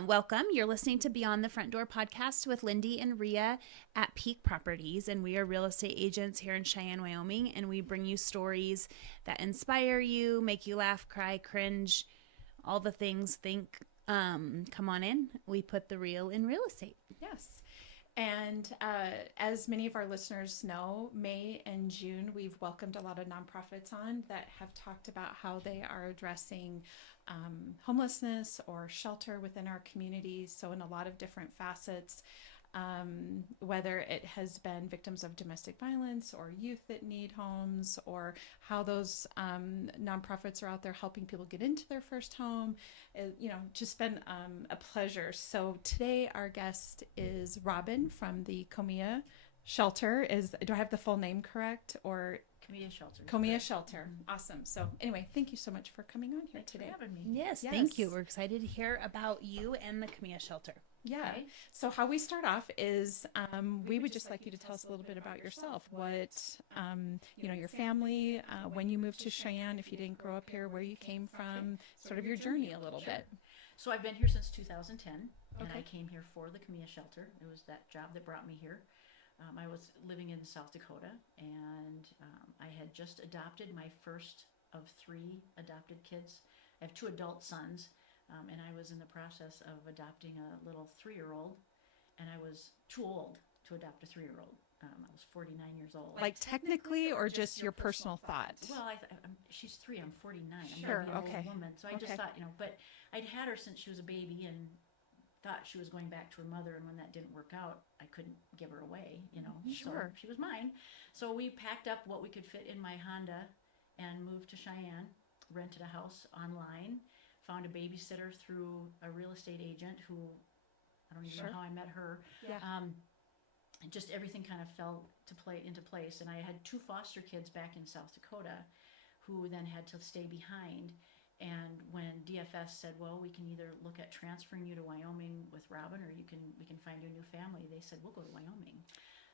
Welcome. You're listening to Beyond the Front Door podcast with Lindy and Rhea at Peak Properties, and we are real estate agents here in Cheyenne, Wyoming, and we bring you stories that inspire you, make you laugh, cry, cringe, all the things. Come on in. We put the real in real estate. Yes. And as many of our listeners know, May and June, we've welcomed a lot of nonprofits on that have talked about how they are addressing homelessness or shelter within our communities. So, in a lot of different facets, whether it has been victims of domestic violence or youth that need homes, or how those nonprofits are out there helping people get into their first home. Just been a pleasure. So today our guest is Robin from the Comea Shelter. Do I have the full name correct? Or Comea Shelter. Comea Shelter. Mm-hmm. Awesome. So anyway, thank you so much for coming on here Thanks today. For having me. Yes, thank you. We're excited to hear about you and the Comea Shelter. Yeah. Okay. So how we start off is we would just like you to tell us a little bit about yourself. What, your family, when you moved to Cheyenne, if you didn't grow up here, where you came from, sort of your journey a little bit. So I've been here since 2010, and I came here for the Comea Shelter. It was that job that brought me here. I was living in South Dakota, and I had just adopted my first of 3 adopted kids. I have 2 adult sons. And I was in the process of adopting a little 3-year-old, and I was too old to adopt a 3-year-old. I was 49 years old. Like technically, or just your personal thought? Well, she's 3. I'm 49. Sure. I'm an old woman, so I just thought, but I'd had her since she was a baby, and thought she was going back to her mother. And when that didn't work out, I couldn't give her away. Sure. So she was mine. So we packed up what we could fit in my Honda and moved to Cheyenne. Rented a house online. Found a babysitter through a real estate agent who, I don't even know how I met her. Yeah. Just everything kind of fell into place. And I had 2 foster kids back in South Dakota who then had to stay behind. And when DFS said, well, we can either look at transferring you to Wyoming with Robin, or we can find you a new family, they said, we'll go to Wyoming.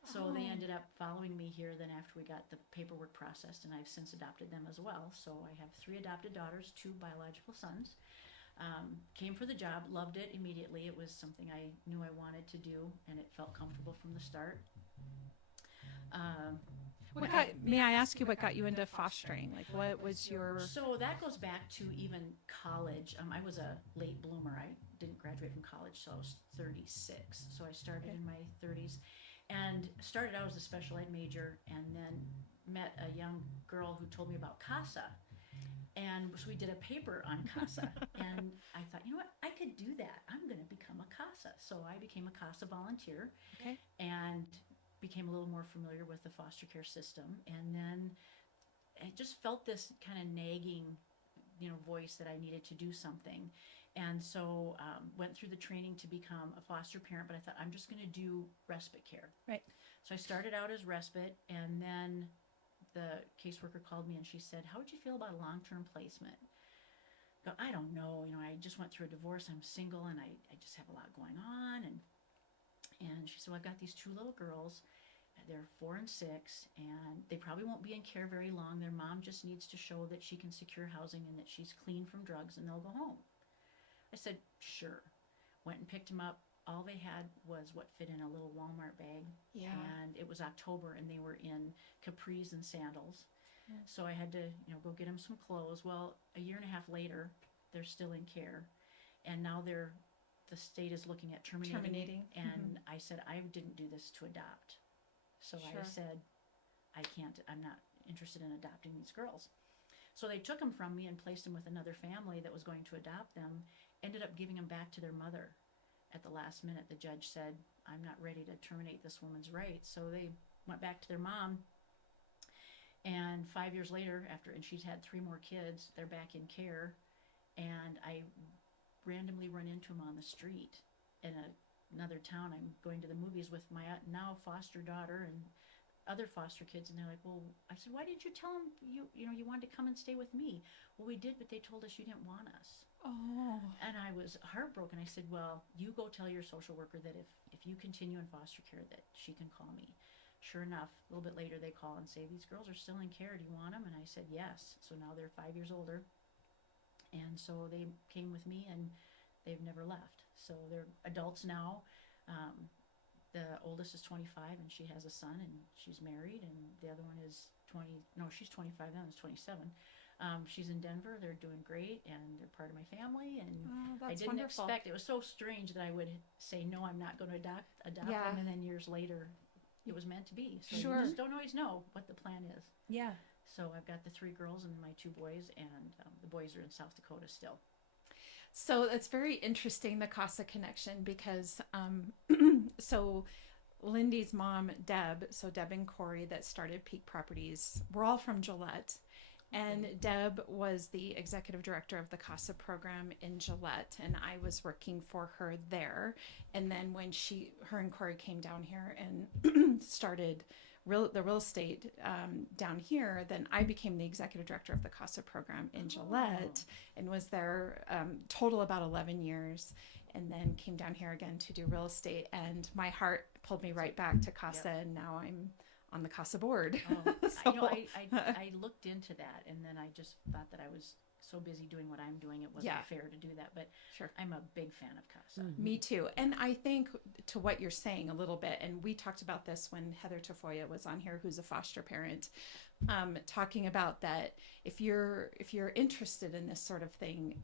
So they ended up following me here then after we got the paperwork processed, and I've since adopted them as well. So I have 3 adopted daughters, 2 biological sons. Came for the job, loved it immediately. It was something I knew I wanted to do, and it felt comfortable from the start. May I ask you what got you into fostering? Like, what was your... So that goes back to even college. I was a late bloomer. I didn't graduate from college till I was 36. So I started in my 30s. And started out as a special ed major, and then met a young girl who told me about CASA. And so we did a paper on CASA. And I thought, you know what, I could do that. I'm going to become a CASA. So I became a CASA volunteer. And became a little more familiar with the foster care system. And then I just felt this kind of nagging, voice that I needed to do something. And so went through the training to become a foster parent, but I thought I'm just going to do respite care. Right. So I started out as respite, and then the caseworker called me and she said, how would you feel about a long-term placement? I don't know. I just went through a divorce. I'm single, and I just have a lot going on. And she said, well, I've got these 2 little girls. They're 4 and 6, and they probably won't be in care very long. Their mom just needs to show that she can secure housing and that she's clean from drugs, and they'll go home. I said, sure. Went and picked them up. All they had was what fit in a little Walmart bag. Yeah. And it was October, and they were in capris and sandals. Yeah. So I had to, go get them some clothes. Well, a year and a half later, they're still in care. And now the state is looking at terminating. And I said, I didn't do this to adopt. So I said, I'm not interested in adopting these girls. So they took them from me and placed them with another family that was going to adopt them. Ended up giving them back to their mother at the last minute. The judge said, I'm not ready to terminate this woman's rights. So they went back to their mom. And 5 years later, and she's had 3 more kids, they're back in care. And I randomly run into them on the street in another town. I'm going to the movies with my now foster daughter and other foster kids, and they're like, well, I said, why did you tell them you wanted to come and stay with me? Well, we did, but they told us you didn't want us. Oh. And I was heartbroken. I said, well, you go tell your social worker that if you continue in foster care that she can call me. Sure enough, a little bit later they call and say, these girls are still in care. Do you want them? And I said, yes. So now they're 5 years older. And so they came with me, and they've never left. So they're adults now. The oldest is 25 and she has a son and she's married, and the other one is 20. No, she's 25 now. It's 27. She's in Denver. They're doing great, and they're part of my family. And I didn't wonderful. expect, it was so strange that I would say, no, I'm not going to adopt Yeah. them. And then years later, it was meant to be. So Sure. you just don't always know what the plan is. Yeah. So I've got the 3 girls and my 2 boys, and the boys are in South Dakota still. So it's very interesting, the CASA connection, because so Lindy's mom, Deb, so Deb and Corey that started Peak Properties, we're all from Gillette. And Deb was the executive director of the CASA program in Gillette, and I was working for her there. And then when her and Corey came down here and started the real estate down here, then I became the executive director of the CASA program in Gillette and was there total about 11 years, and then came down here again to do real estate. And my heart pulled me right back to CASA, and now I'm on the CASA board. I looked into that, and then I just thought that I was so busy doing what I'm doing, it wasn't fair to do that. But Sure. I'm a big fan of CASA. Me too. And I think to what you're saying a little bit, and we talked about this when Heather Tafoya was on here, who's a foster parent, talking about that if you're interested in this sort of thing,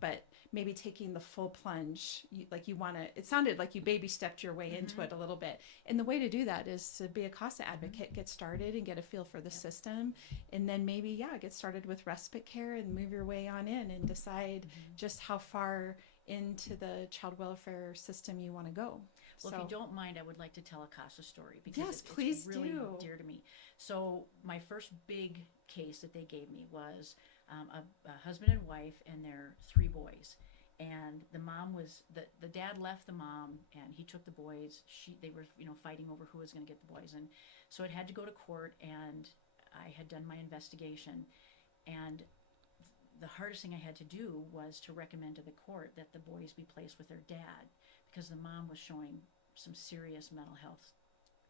but maybe taking the full plunge, it sounded like you baby stepped your way into it a little bit. And the way to do that is to be a CASA advocate, get started and get a feel for the system. And then maybe, get started with respite care and move your way on in and decide just how far into the child welfare system you want to go. Well, if you don't mind, I would like to tell a CASA story because Yes, please it's really do. dear to me. So my first big case that they gave me was a husband and wife and their 3 boys. And the mom was, the dad left the mom and he took the boys. They were, fighting over who was going to get the boys. And so it had to go to court, and I had done my investigation. And the hardest thing I had to do was to recommend to the court that the boys be placed with their dad, because the mom was showing some serious mental health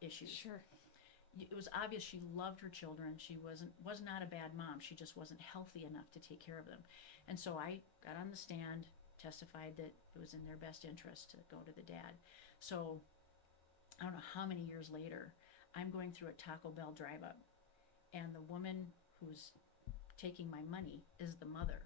issues. Sure. It was obvious she loved her children. She was not a bad mom. She just wasn't healthy enough to take care of them. And so I got on the stand, testified that it was in their best interest to go to the dad. So I don't know how many years later, I'm going through a Taco Bell drive-up, and the woman who's taking my money is the mother.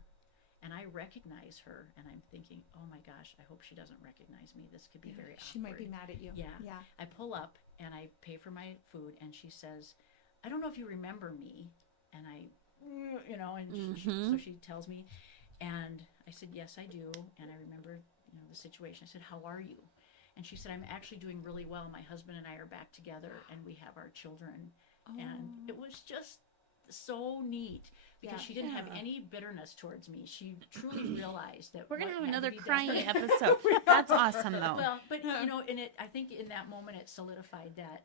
And I recognize her, and I'm thinking, oh my gosh, I hope she doesn't recognize me. This could be very awkward. She might be mad at you. Yeah. Yeah. I pull up and I pay for my food, and she says, I don't know if you remember me. And so she tells me, and I said, yes, I do. And I remember, the situation. I said, how are you? And she said, I'm actually doing really well. My husband and I are back together, and we have our children. And it was just so neat, because she didn't have any bitterness towards me. She truly realized that We're going to have had another be done- crying episode. That's awesome, though. Well, but I think in that moment it solidified that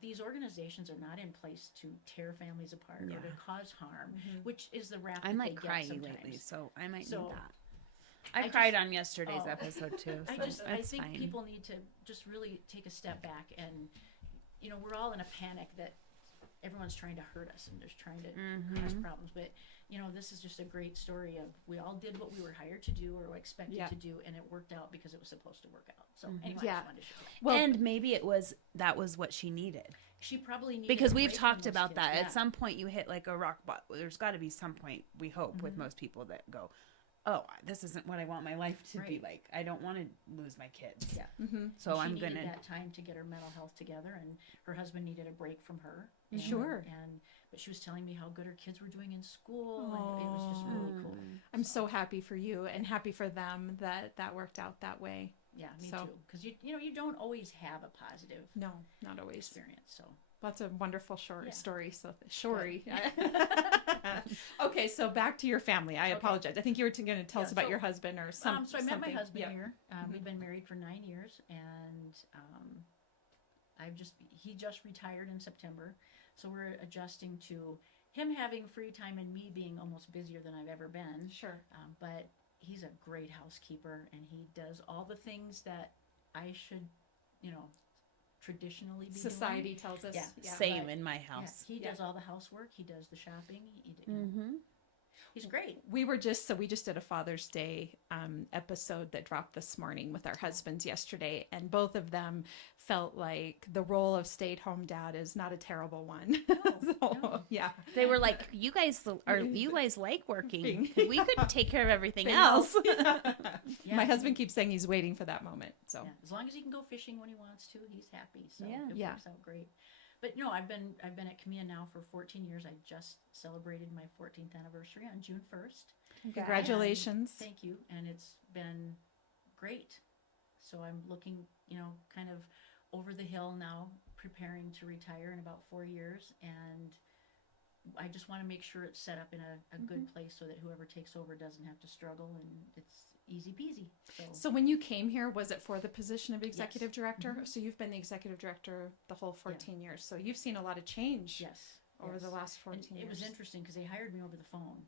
these organizations are not in place to tear families apart or to cause harm, which is the rap. I'm that like they get crying sometimes. lately, so I might So, need that. I cried on yesterday's episode too. So I it's think fine. people need to just really take a step back, and we're all in a panic that everyone's trying to hurt us and just trying to cause problems. But this is just a great story of we all did what we were hired to do or expected to do, and it worked out because it was supposed to work out. So anyway, I just wanted to share that. Well, and maybe that was what she needed. She probably needed Because a we've break talked from those about kids, that. yeah. At some point, you hit like a rock bottom. There's got to be some point, we hope, with most people that go, oh, this isn't what I want my life to be Right. like. I don't want to lose my kids. Yeah. So she I'm needed going to. that time to get her mental health together, and her husband needed a break from her. And, Sure. But she was telling me how good her kids were doing in school, and it was just really cool. I'm so happy for you and happy for them that worked out that way. Yeah, me So- too. Because you don't always have a positive No, not always. experience. So That's a wonderful short Yeah. story. So Okay, so back to your family. I apologize. I think you were going to tell us about your husband or something. so I met my husband here. We've been married for 9 years, and he just retired in September. So we're adjusting to him having free time and me being almost busier than I've ever been. Sure. But he's a great housekeeper, and he does all the things that I should, traditionally be Society doing. tells us. Yeah. Same but- in my Yeah, house. he does all the housework. He does the shopping. He's great. We just did a Father's Day episode that dropped this morning with our husbands yesterday, and both of them felt like the role of stay-at-home dad is not a terrible one. No. Yeah, They were like, you guys like working. We could take care of everything else. Yeah. My husband keeps saying he's waiting for that moment. So Yeah. As long as he can go fishing when he wants to, he's happy. So Yeah. it Yeah. works out great. But no, I've been at Comea now for 14 years. I just celebrated my 14th anniversary on June 1st. congratulations. Thank you. And it's been great. So I'm looking, kind of over the hill now, preparing to retire in about 4 years. And I just want to make sure it's set up in a good place so that whoever takes over doesn't have to struggle, and it's easy peasy. So when you came here, was it for the position of executive Yes. director? So you've been the executive director the whole 14 years. So you've seen a lot of change Yes. over the last 14 And years. it was interesting because they hired me over the phone.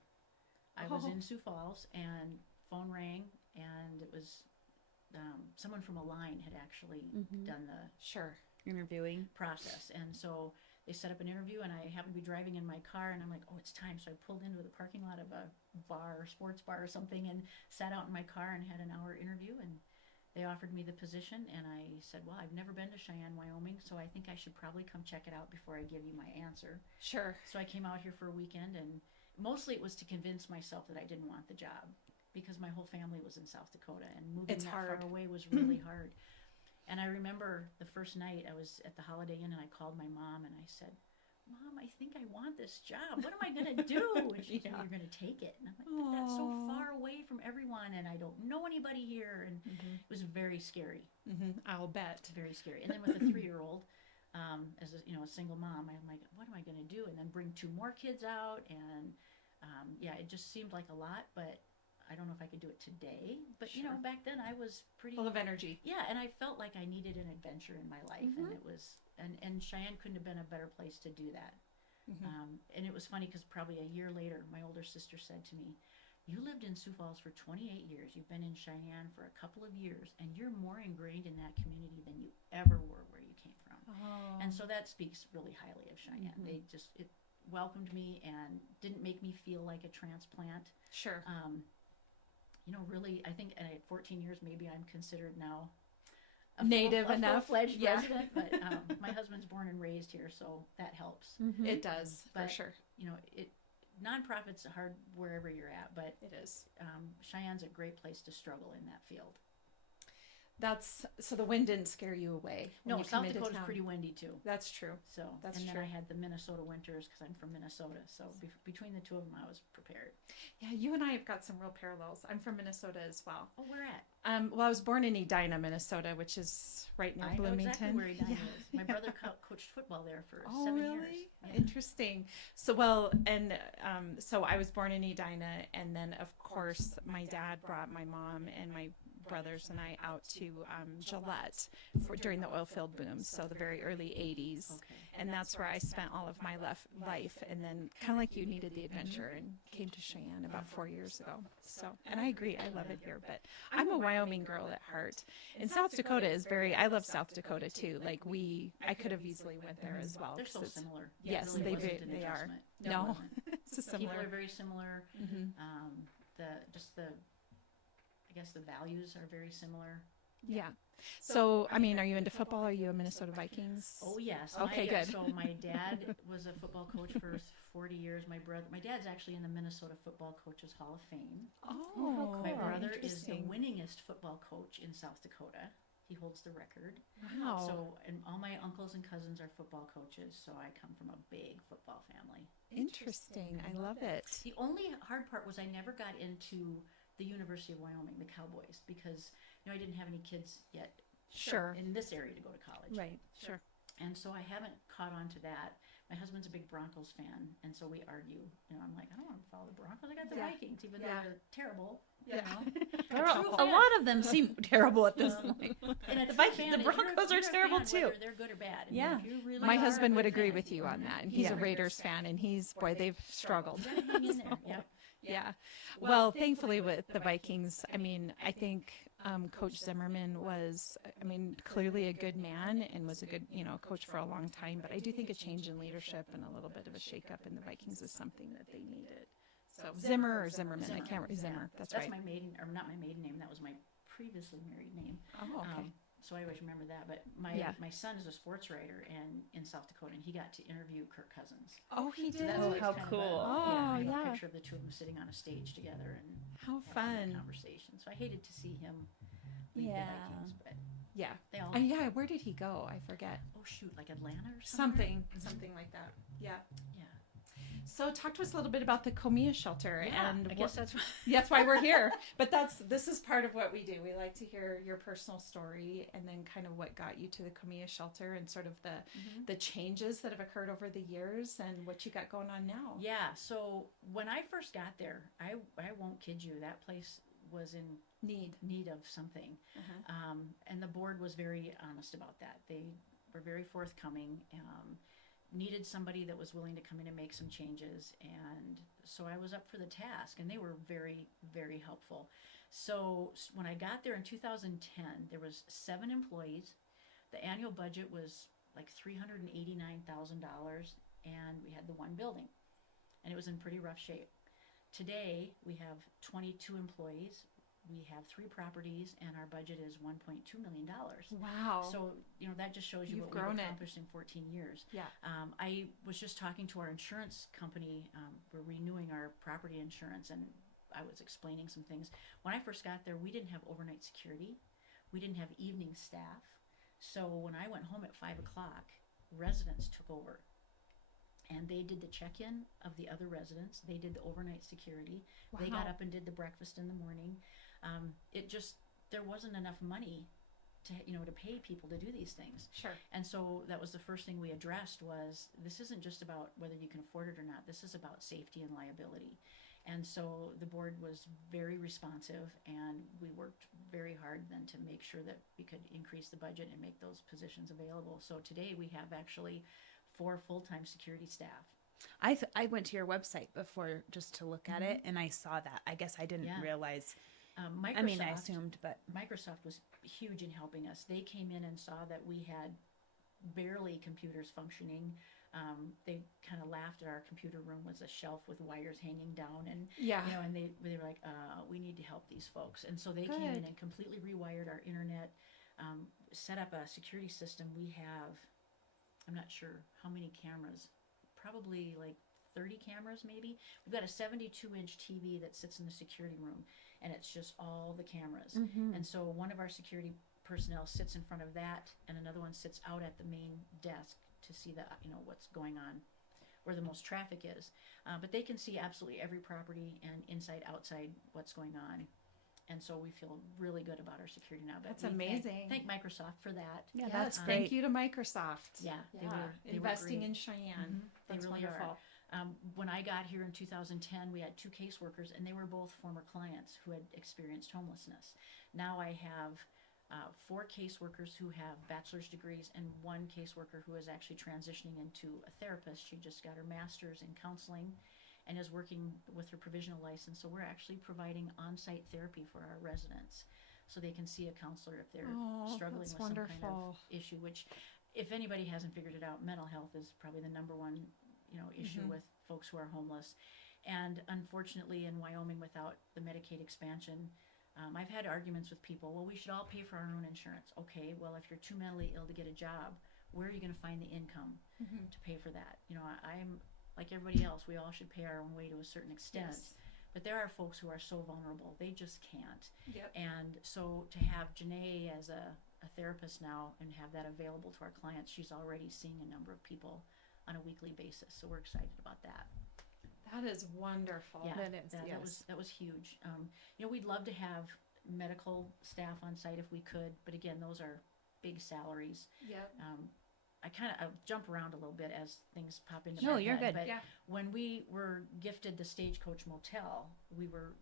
I was Oh. in Sioux Falls, and phone rang, and it was someone from a line had actually done the Sure. Interviewing. process, and so they set up an interview, and I happened to be driving in my car, and I'm like, oh, it's time. So I pulled into the parking lot of a bar, sports bar or something, and sat out in my car and had an hour interview, and they offered me the position, and I said, well, I've never been to Cheyenne, Wyoming, so I think I should probably come check it out before I give you my answer. Sure. So I came out here for a weekend, and mostly it was to convince myself that I didn't want the job, because my whole family was in South Dakota, and moving It's that hard. far away was really hard. And I remember the first night I was at the Holiday Inn, and I called my mom, and I said, Mom, I think I want this job. What am I going to do? And she said, Yeah. you're going to take it. And I'm like, but that's so Aw. far away from everyone, and I don't know anybody here. And it was very scary. I'll bet. It's very scary. And then with a 3-year-old, as a single mom, I'm like, what am I going to do? And then bring 2 more kids out, and it just seemed like a lot. But I don't know if I could do it today. But Sure. back then I was pretty Full of energy. Yeah, and I felt like I needed an adventure in my life, and it was and Cheyenne couldn't have been a better place to do that. And it was funny because probably a year later, my older sister said to me, you lived in Sioux Falls for 28 years. You've been in Cheyenne for a couple of years, and you're more ingrained in that community than you ever were where you came from. Oh. And so that speaks really highly of Cheyenne. They just welcomed me and didn't make me feel like a transplant. Sure. Really, I think at 14 years, maybe I'm considered now Native a enough. full-fledged Yeah. resident. But my husband's born and raised here, so that helps. It does, for But, sure. Nonprofits are hard wherever you're at, but It is. Cheyenne's a great place to struggle in that field. So the wind didn't scare you away. when No, you South came into Dakota's town. pretty windy too. That's true. So That's and then true. I had the Minnesota winters because I'm from Minnesota. So between the two of them, I was prepared. Yeah, you and I have got some real parallels. I'm from Minnesota as well. Oh, where at? Well, I was born in Edina, Minnesota, which is right near I know Bloomington. exactly where Edina Yeah. is. My brother coached football there for Oh, 7 really? years. Yeah. Interesting. So, so I was born in Edina, and then of course my dad brought my mom and my brothers and I out to Gillette during the oil field boom, so the very early 80s. Okay. And that's where I spent all of my life. And then, kind of like you, needed the adventure and came to Cheyenne about 4 years ago. So, and I agree, I love it here. But I'm a Wyoming girl at heart. And South Dakota is I love South Dakota too. Like I could have easily went there as well. They're 'cause so it's- similar. Yes, it really they wasn't an they are. adjustment. It No, wasn't. it's a People similar. are very similar. Mhm. I guess the values are very similar. Yeah. So, I mean, are you into football? Are you a Minnesota Vikings? Oh yes. Okay, good. So my dad was a football coach for 40 years. My dad's actually in the Minnesota Football Coaches Hall of Fame. Oh, My brother is the interesting. winningest football coach in South Dakota. He holds the record. Wow. So, and all my uncles and cousins are football coaches. So I come from a big football family. Interesting. I love it. The only hard part was I never got into the University of Wyoming, the Cowboys, because I didn't have any kids yet Sure. in this area to go to college. Right. Sure. And so I haven't caught on to that. My husband's a big Broncos fan, and so we argue. I'm like, I don't want to follow the Broncos. I got the Yeah. Vikings, even Yeah. though they're terrible. Yeah. A lot of them seem terrible at this point. And The Broncos are terrible too. Whether they're good or bad. And Yeah. if you really My are a husband would good agree fan, with you on mhm, that. And he's Yeah. a Raiders fan, and they've struggled. you gotta hang in there. Yep. Yeah. Well, thankfully with the Vikings, I mean, I think Coach Zimmerman was, clearly a good man and was a good, coach for a long time. But I do think a change in leadership and a little bit of a shakeup in the Vikings is something that they needed. So Zimmer or Zimmer. Zimmerman. I can't remember. Zimmer. That's right. my maiden, or not my maiden name. That was my previously married name. Oh, okay. So I always remember that. But my son is a sports writer and in South Dakota, and he got to interview Kirk Cousins. Oh, he So did. that's always how kind of cool. I have yeah. a picture of the two of them sitting on a stage together and How having a fun. conversation. So I hated to see him leave the Yeah. Vikings, but Yeah. they all. Yeah. Where did he go? I forget. Oh shoot, like Atlanta or something. Something like that. Yeah. Yeah. So talk to us a little bit about the Comea Shelter, Yeah, and I guess that's what. that's why we're here. But this is part of what we do. We like to hear your personal story and then kind of what got you to the Comea Shelter and sort of the changes that have occurred over the years and what you got going on now. Yeah. So when I first got there, I won't kid you, that place was in need of something, and the board was very honest about that. They were very forthcoming. Needed somebody that was willing to come in and make some changes, and so I was up for the task, and they were very, very helpful. So when I got there in 2010, there was 7 employees. The annual budget was like $389,000, and we had the one building, and it was in pretty rough shape. Today we have 22 employees. We have 3 properties, and our budget is $1.2 million. Wow. So, that just shows you You've what grown we've it. accomplished in 14 years. Yeah. I was just talking to our insurance company. We're renewing our property insurance, and I was explaining some things. When I first got there, we didn't have overnight security. We didn't have evening staff. So when I went home at 5 o'clock, residents took over. And they did the check-in of the other residents. They did the overnight security. Wow. They got up and did the breakfast in the morning. There wasn't enough money to pay people to do these things. Sure. And so that was the first thing we addressed was this isn't just about whether you can afford it or not. This is about safety and liability. And so the board was very responsive, and we worked very hard then to make sure that we could increase the budget and make those positions available. So today we have actually 4 full-time security staff. I went to your website before just to look at it, and I saw that. I guess I didn't realize. Microsoft, I assumed, but Microsoft was huge in helping us. They came in and saw that we had barely computers functioning. They kind of laughed at our computer room was a shelf with wires hanging down, and and they were like, we need to help these folks. And so they came in and completely rewired our internet, set up a security system. We have, I'm not sure how many cameras, probably like 30 cameras maybe. We've got a 72-inch TV that sits in the security room, and it's just all the cameras. And so one of our security personnel sits in front of that, and another one sits out at the main desk to see what's going on, where the most traffic is. But they can see absolutely every property and inside, outside what's going on. And so we feel really good about our security now. But That's amazing. Thank Microsoft for that. yeah, Yes, that's thank great. you to Microsoft. Yeah, Yeah. they were Investing great. in Cheyenne. They That's really wonderful. are. When I got here in 2010, we had 2 caseworkers, and they were both former clients who had experienced homelessness. Now I have 4 caseworkers who have bachelor's degrees and 1 caseworker who is actually transitioning into a therapist. She just got her master's in counseling and is working with her provisional license. So we're actually providing on-site therapy for our residents so they can see a counselor if they're struggling with some kind of issue, which if anybody hasn't figured it out, mental health is probably the number one issue with folks who are homeless. And unfortunately in Wyoming, without the Medicaid expansion, I've had arguments with people, well, we should all pay for our own insurance. Okay, well, if you're too mentally ill to get a job, where are you going to find the income to pay for that? I'm like everybody else, we all should pay our own way to a certain extent. Yes. But there are folks who are so vulnerable, they just can't. Yep. And so to have Janae as a therapist now and have that available to our clients, she's already seeing a number of people on a weekly basis. So we're excited about that. That is wonderful. Yeah, That is, that was huge. We'd love to have medical staff on site if we could, but again, those are big salaries. Yep. I'll jump around a little bit as things pop into No, my you're head, good. But Yeah. when we were gifted the Stagecoach Motel, we were,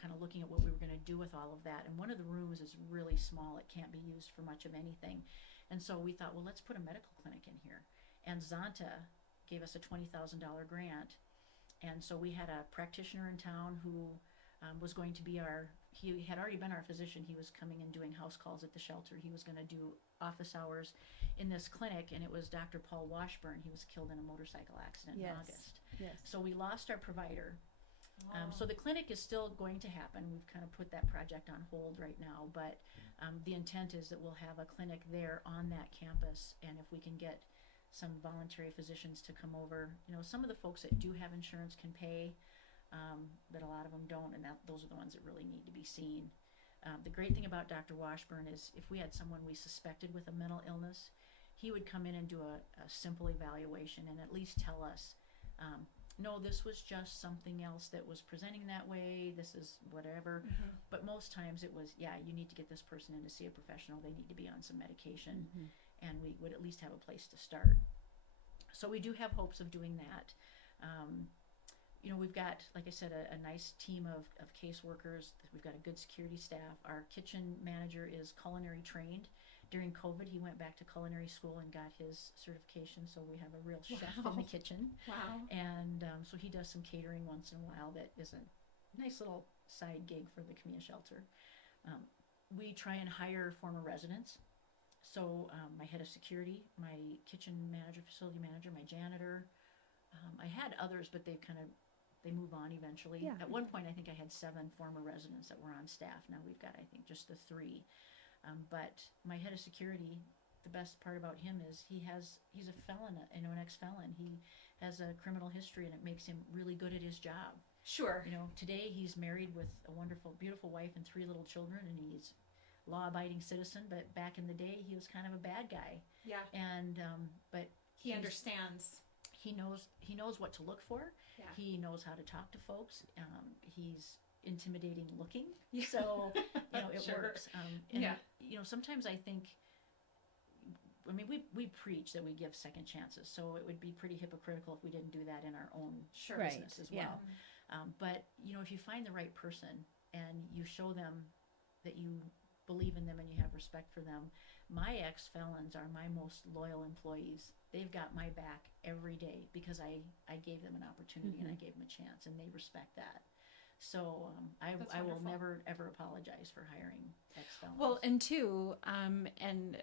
kind of looking at what we were going to do with all of that. And one of the rooms is really small; it can't be used for much of anything. And so we thought, well, let's put a medical clinic in here. And Zonta gave us a $20,000 grant. And so we had a practitioner in town who was going to be he had already been our physician. He was coming and doing house calls at the shelter. He was going to do office hours in this clinic, and it was Dr. Paul Washburn. He was killed in a motorcycle accident in August. Yes. So we lost our provider. So the clinic is still going to happen. We've kind of put that project on hold right now, but the intent is that we'll have a clinic there on that campus, and if we can get some voluntary physicians to come over, some of the folks that do have insurance can pay, but a lot of them don't, and those are the ones that really need to be seen. The great thing about Dr. Washburn is if we had someone we suspected with a mental illness, he would come in and do a simple evaluation and at least tell us, no, this was just something else that was presenting that way, this is whatever. But most times it was, yeah, you need to get this person in to see a professional, they need to be on some medication, and we would at least have a place to start. So we do have hopes of doing that. We've got, like I said, a nice team of caseworkers. We've got a good security staff. Our kitchen manager is culinary trained. During COVID, he went back to culinary school and got his certification, so we have a real chef in the kitchen. Wow. And so he does some catering once in a while. That is a nice little side gig for the Comea Shelter. We try and hire former residents. So my head of security, my kitchen manager, facility manager, my janitor. I had others, but they move on eventually. Yeah. At one point, I think I had 7 former residents that were on staff. Now we've got, I think, just the 3. But my head of security, the best part about him is he's a felon, an ex-felon. He has a criminal history, and it makes him really good at his job. Sure. Today he's married with a wonderful, beautiful wife and 3 little children, and he's law-abiding citizen. But back in the day, he was kind of a bad guy. Yeah. And but he understands. He knows what to look for. Yeah. He knows how to talk to folks. He's intimidating looking, Yeah. so it Sure. works. Sometimes I think, we preach that we give second chances, so it would be pretty hypocritical if we didn't do that in our own business as well. But if you find the right person and you show them that you believe in them and you have respect for them, my ex-felons are my most loyal employees. They've got my back every day because I gave them an opportunity and I gave them a chance, and they respect that. So I will never, ever apologize for hiring ex-felons. Well, and two, and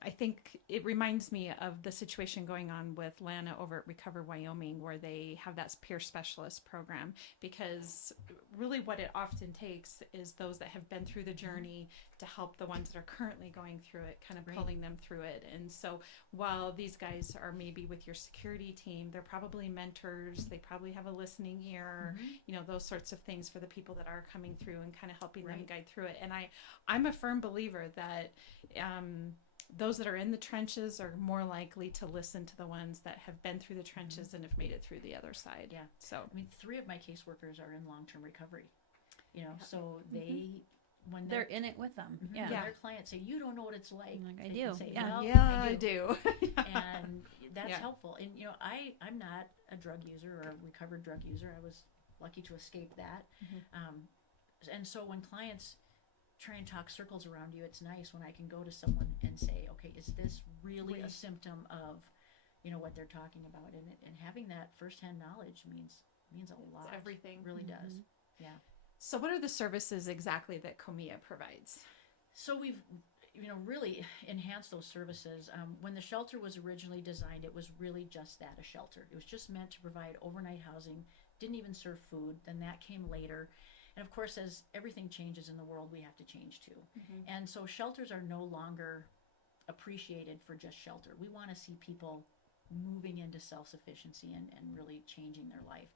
I think it reminds me of the situation going on with Lana over at Recover Wyoming, where they have that peer specialist program, because really what it often takes is those that have been through the journey to help the ones that are currently going through it, kind of pulling them through it. And so while these guys are maybe with your security team, they're probably mentors, they probably have a listening ear, those sorts of things for the people that are coming through and kind of helping them guide through it. And I'm a firm believer that those that are in the trenches are more likely to listen to the ones that have been through the trenches and have made it through the other side. Yeah. So 3 of my caseworkers are in long-term recovery. So they when they're in it with them. When their clients say, "You don't know what it's like," I they do. can say, Yeah. "Well, I do. And that's helpful. And I'm not a drug user or a recovered drug user. I was lucky to escape that. And so when clients try and talk circles around you, it's nice when I can go to someone and say, okay, is this really a symptom of what they're talking about? And having that firsthand knowledge means a lot. It's everything. Really does. Yeah. So what are the services exactly that Comea provides? So we've really enhanced those services. When the shelter was originally designed, it was really just that, a shelter. It was just meant to provide overnight housing, didn't even serve food. Then that came later. And of course, as everything changes in the world, we have to change too. And so shelters are no longer appreciated for just shelter. We want to see people moving into self-sufficiency and really changing their life.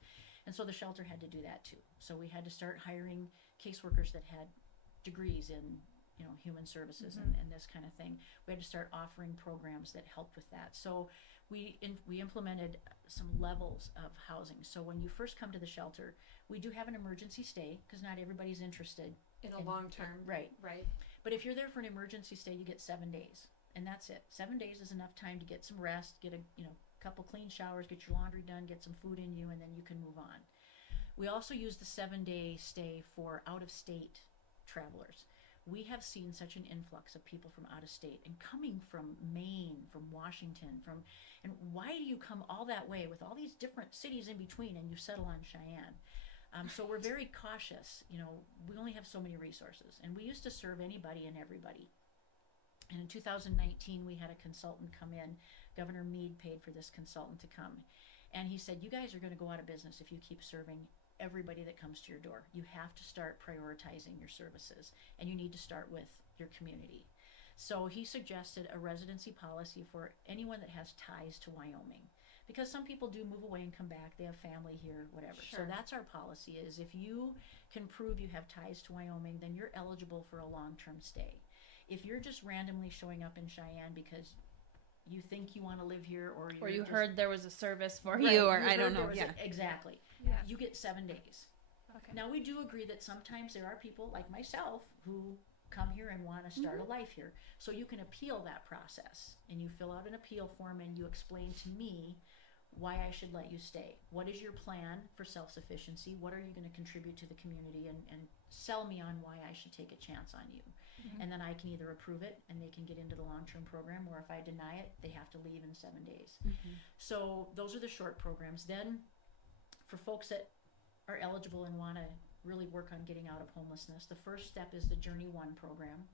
And so the shelter had to do that too. So we had to start hiring caseworkers that had degrees in human services and this kind of thing. We had to start offering programs that helped with that. So we implemented some levels of housing. So when you first come to the shelter, we do have an emergency stay because not everybody's interested In a long term. Right. But if you're there for an emergency stay, you get 7 days, and that's it. 7 days is enough time to get some rest, get a couple clean showers, get your laundry done, get some food in you, and then you can move on. We also use the 7-day stay for out-of-state travelers. We have seen such an influx of people from out of state and coming from Maine, from Washington, and why do you come all that way with all these different cities in between and you settle on Cheyenne? So we're very cautious. We only have so many resources, and we used to serve anybody and everybody. And in 2019, we had a consultant come in. Governor Meade paid for this consultant to come. And he said, you guys are going to go out of business if you keep serving everybody that comes to your door. You have to start prioritizing your services, and you need to start with your community. So he suggested a residency policy for anyone that has ties to Wyoming, because some people do move away and come back. They have family here, whatever. Sure. So that's our policy, is if you can prove you have ties to Wyoming, then you're eligible for a long-term stay. If you're just randomly showing up in Cheyenne because you think you want to live here, or you just, heard there was a service for right, you, or I heard don't there know. was Yeah. exactly. Yeah. You get 7 days. Okay. Now, we do agree that sometimes there are people like myself who come here and want to start a life here. So you can appeal that process, and you fill out an appeal form, and you explain to me why I should let you stay. What is your plan for self-sufficiency? What are you going to contribute to the community, and sell me on why I should take a chance on you. And then I can either approve it and they can get into the long-term program, or if I deny it, they have to leave in 7 days. So those are the short programs. Then for folks that are eligible and want to really work on getting out of homelessness, the first step is the Journey 1 program.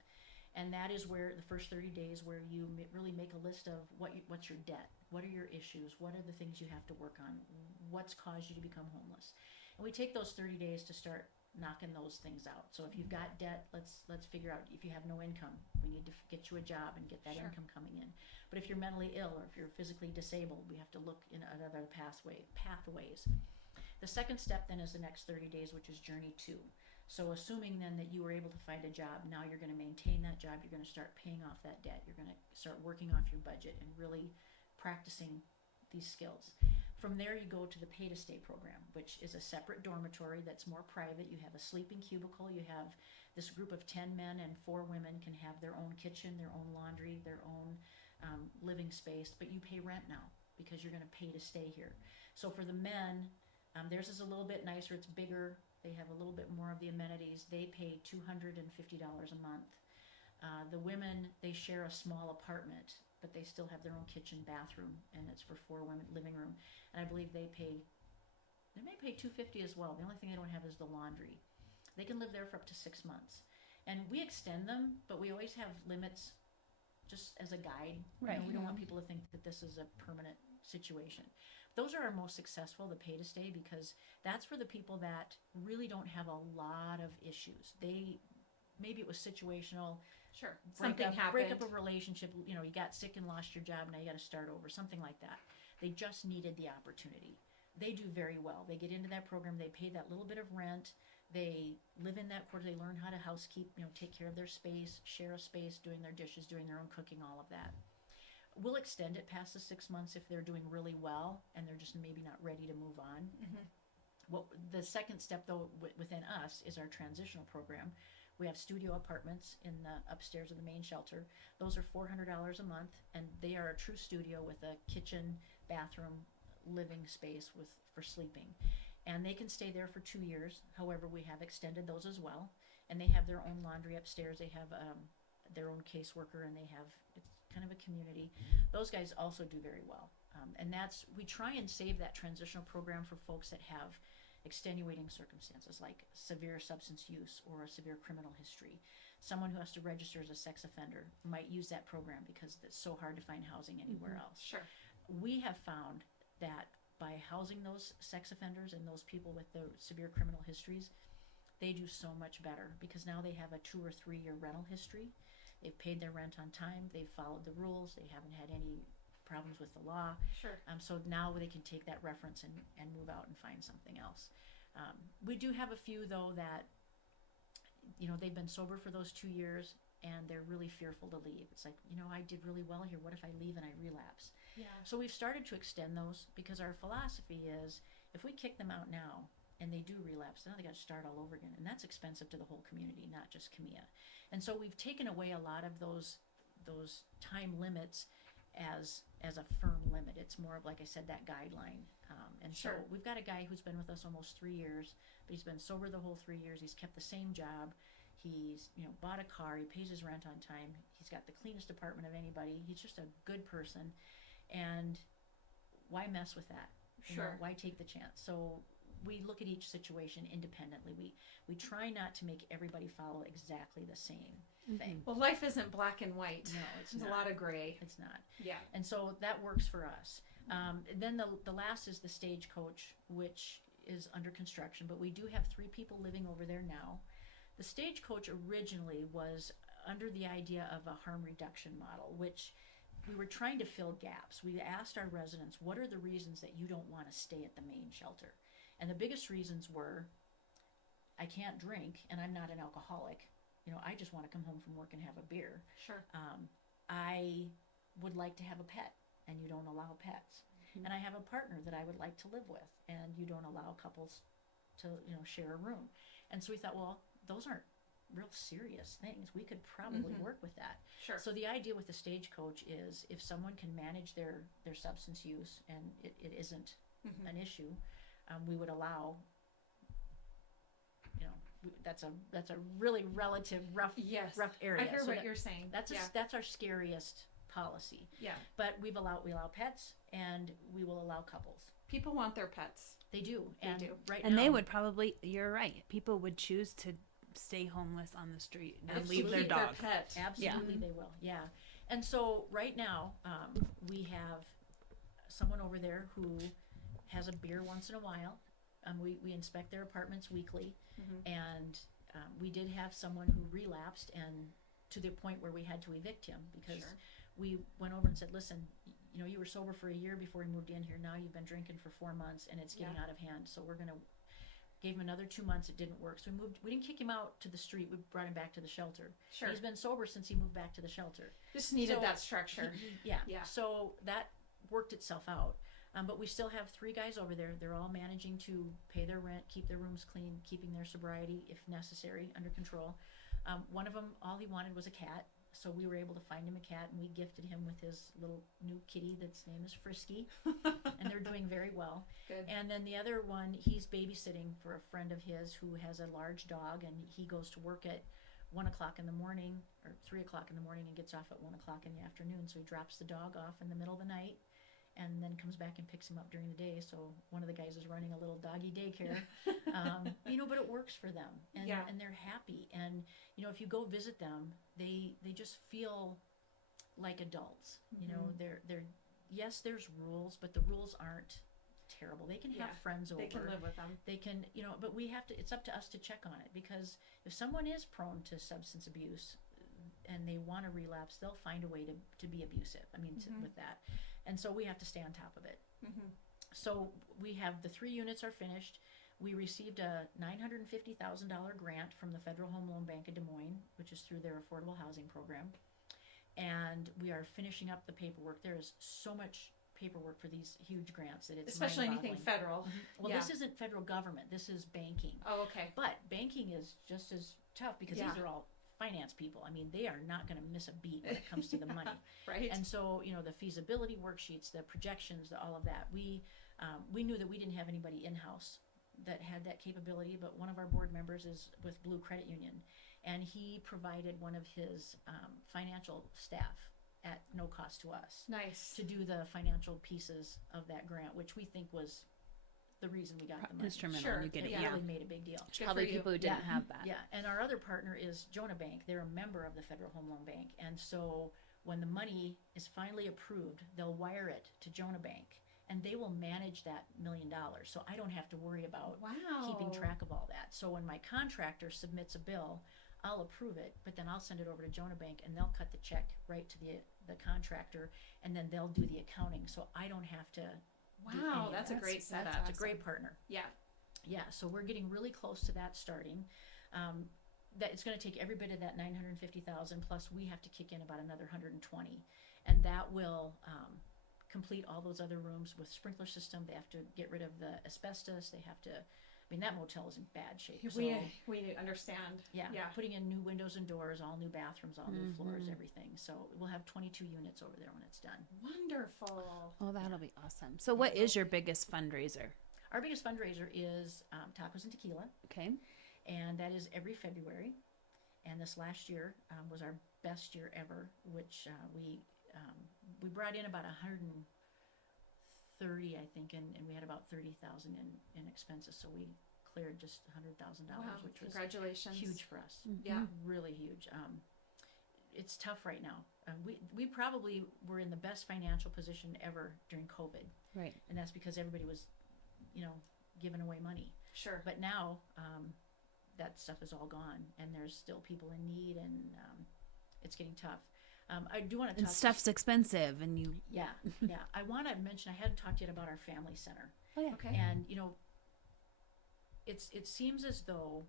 And that is where the first 30 days where you really make a list of what's your debt, what are your issues, what are the things you have to work on, what's caused you to become homeless. And we take those 30 days to start knocking those things out. So if you've got debt, let's figure out, if you have no income, we need to get you a job and get that income coming in. But if you're mentally ill or if you're physically disabled, we have to look at other pathways. The second step then is the next 30 days, which is Journey 2. So assuming then that you were able to find a job, now you're going to maintain that job, you're going to start paying off that debt, you're going to start working off your budget and really practicing these skills. From there you go to the Pay to Stay program, which is a separate dormitory that's more private. You have a sleeping cubicle, you have this group of 10 men and 4 women can have their own kitchen, their own laundry, their own living space, but you pay rent now because you're going to pay to stay here. So for the men, theirs is a little bit nicer, it's bigger, they have a little bit more of the amenities. They pay $250 a month. The women, they share a small apartment, but they still have their own kitchen, bathroom, and it's for 4 women, living room. And I believe they may pay $250 as well. The only thing they don't have is the laundry. They can live there for up to 6 months. And we extend them, but we always have limits just as a guide. Right. You know, we don't want people to think that this is a permanent situation. Those are our most successful, the Pay to Stay, because that's for the people that really don't have a lot of issues. Maybe it was situational. Sure. Something happened. Break up a relationship, you got sick and lost your job, now you got to start over, something like that. They just needed the opportunity. They do very well. They get into that program, they pay that little bit of rent, they live in that quarter, they learn how to housekeep, take care of their space, share a space, doing their dishes, doing their own cooking, all of that. We'll extend it past the 6 months if they're doing really well and they're just maybe not ready to move on. The second step, though, within us is our transitional program. We have studio apartments in the upstairs of the main shelter. Those are $400 a month, and they are a true studio with a kitchen, bathroom, living space for sleeping. And they can stay there for 2 years. However, we have extended those as well. And they have their own laundry upstairs. They have their own caseworker, and it's kind of a community. Those guys also do very well. And we try and save that transitional program for folks that have extenuating circumstances like severe substance use or a severe criminal history. Someone who has to register as a sex offender might use that program because it's so hard to find housing anywhere else. Sure. We have found that by housing those sex offenders and those people with the severe criminal histories, they do so much better because now they have a 2 or 3 year rental history. They've paid their rent on time. They've followed the rules. They haven't had any problems with the law. Sure. So now they can take that reference and move out and find something else. We do have a few, though, that, they've been sober for those 2 years and they're really fearful to leave. It's like, I did really well here. What if I leave and I relapse? Yeah. So we've started to extend those because our philosophy is if we kick them out now and they do relapse, then they got to start all over again. And that's expensive to the whole community, not just Comea. And so we've taken away a lot of those time limits as a firm limit. It's more of, like I said, that guideline. So we've got a guy who's been with us almost 3 years, but he's been sober the whole 3 years. He's kept the same job. He's bought a car. He pays his rent on time. He's got the cleanest apartment of anybody. He's just a good person. And why mess with that? Sure. Why take the chance? So we look at each situation independently. We try not to make everybody follow exactly the same thing. Well, life isn't black and white. No, it's There's not. a lot of gray. It's not. Yeah. And so that works for us. Then the last is the Stagecoach, which is under construction, but we do have 3 people living over there now. The Stagecoach originally was under the idea of a harm reduction model, which we were trying to fill gaps. We asked our residents, what are the reasons that you don't want to stay at the main shelter? And the biggest reasons were, I can't drink and I'm not an alcoholic. I just want to come home from work and have a beer. Sure. I would like to have a pet and you don't allow pets. Mm-hmm. And I have a partner that I would like to live with and you don't allow couples to, share a room. And so we thought, well, those aren't real serious things. We could probably work with that. Sure. So the idea with the Stagecoach is if someone can manage their substance use and it isn't an issue, we would allow, that's a really relative rough area. I hear so what you're saying. That's our scariest policy. Yeah. But we allow pets and we will allow couples. People want their pets. They do. They do. Right and now, they would probably, you're right, people would choose to stay homeless on the street and leave their dog. Their pet. Absolutely, they will. Yeah. And so right now, we have someone over there who has a beer once in a while. We inspect their apartments weekly, and we did have someone who relapsed and to the point where we had to evict him because we went over and said, listen, you were sober for a year before you moved in here. Now you've been drinking for 4 months and it's getting out of hand. So we're going to gave him another 2 months. It didn't work. So we didn't kick him out to the street. We brought him back to the shelter. Sure. He's been sober since he moved back to the shelter. Just needed that structure. Yeah. So that worked itself out. But we still have 3 guys over there. They're all managing to pay their rent, keep their rooms clean, keeping their sobriety, if necessary, under control. One of them, all he wanted was a cat. So we were able to find him a cat, and we gifted him with his little new kitty that's name is Frisky. And they're doing very well. Good. And then the other one, he's babysitting for a friend of his who has a large dog, and he goes to work at 1 o'clock in the morning or 3 o'clock in the morning and gets off at 1 o'clock in the afternoon. So he drops the dog off in the middle of the night and then comes back and picks him up during the day. So one of the guys is running a little doggy daycare, but it works for them, and they're happy. And if you go visit them, they just feel like adults. They're yes, there's rules, but the rules aren't terrible. They can have friends over. They can live with them. They can, but we have to. It's up to us to check on it, because if someone is prone to substance abuse and they want to relapse, they'll find a way to be abusive. With that. And so we have to stay on top of it. So we have the 3 units are finished. We received a $950,000 grant from the Federal Home Loan Bank of Des Moines, which is through their affordable housing program. And we are finishing up the paperwork. There is so much paperwork for these huge grants that it's especially anything federal. Well, this isn't federal government. This is banking. Oh, okay. But banking is just as tough because these are all finance people. They are not going to miss a beat when it comes to the money. Right. And so, the feasibility worksheets, the projections, all of that. We knew that we didn't have anybody in-house that had that capability, but one of our board members is with Blue Credit Union, and he provided one of his financial staff at no cost to us. Nice. To do the financial pieces of that grant, which we think was the reason we got the money. Instrumental. You get it. It really made a big deal. Probably people who didn't have that. Yeah, and our other partner is Jonah Bank. They're a member of the Federal Home Loan Bank, and so when the money is finally approved, they'll wire it to Jonah Bank, and they will manage that $1 million. So I don't have to worry about keeping track of all that. So when my contractor submits a bill, I'll approve it, but then I'll send it over to Jonah Bank, and they'll cut the check right to the contractor, and then they'll do the accounting. So I don't have to. Wow, that's a great setup. It's a great partner. Yeah. Yeah, so we're getting really close to that starting. That it's going to take every bit of that $950,000, plus we have to kick in about another $120,000, and that will complete all those other rooms with sprinkler system. They have to get rid of the asbestos. They have to. That motel is in bad shape. So, we understand. Yeah, putting in new windows and doors, all new bathrooms, all new floors, everything. So we'll have 22 units over there when it's done. Wonderful. Oh, that'll be awesome. So what is your biggest fundraiser? Our biggest fundraiser is Tacos and Tequila. Okay. And that is every February. And this last year was our best year ever, which we brought in about 130, I think, and we had about 30,000 in expenses. So we cleared just $100,000, which was congratulations, huge for us. Yeah, really huge. It's tough right now. We probably were in the best financial position ever during COVID. Right. And that's because everybody was, giving away money. Sure. But now that stuff is all gone, and there's still people in need, and it's getting tough. I do want to talk. And stuff's expensive, and you. Yeah. I want to mention, I hadn't talked yet about our family center. Oh yeah. Okay. And it seems as though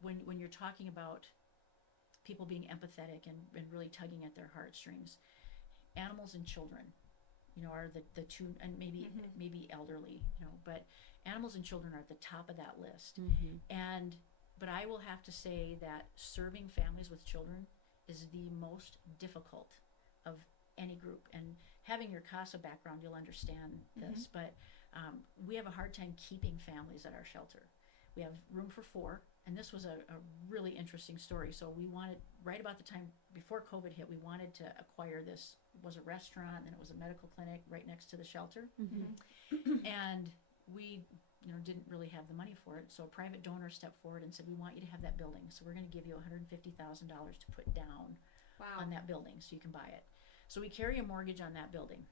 when you're talking about people being empathetic and really tugging at their heartstrings, animals and children, are the two, and maybe elderly, but animals and children are at the top of that list. Mm-hmm. But I will have to say that serving families with children is the most difficult of any group. And having your CASA background, you'll understand this, but we have a hard time keeping families at our shelter. We have room for 4, and this was a really interesting story. So we wanted, right about the time before COVID hit, we wanted to acquire this. It was a restaurant, and it was a medical clinic right next to the shelter. Mm-hmm. And we didn't really have the money for it. So a private donor stepped forward and said, we want you to have that building. So we're going to give you $150,000 to put down on that building so you can buy it. So we carry a mortgage on that building.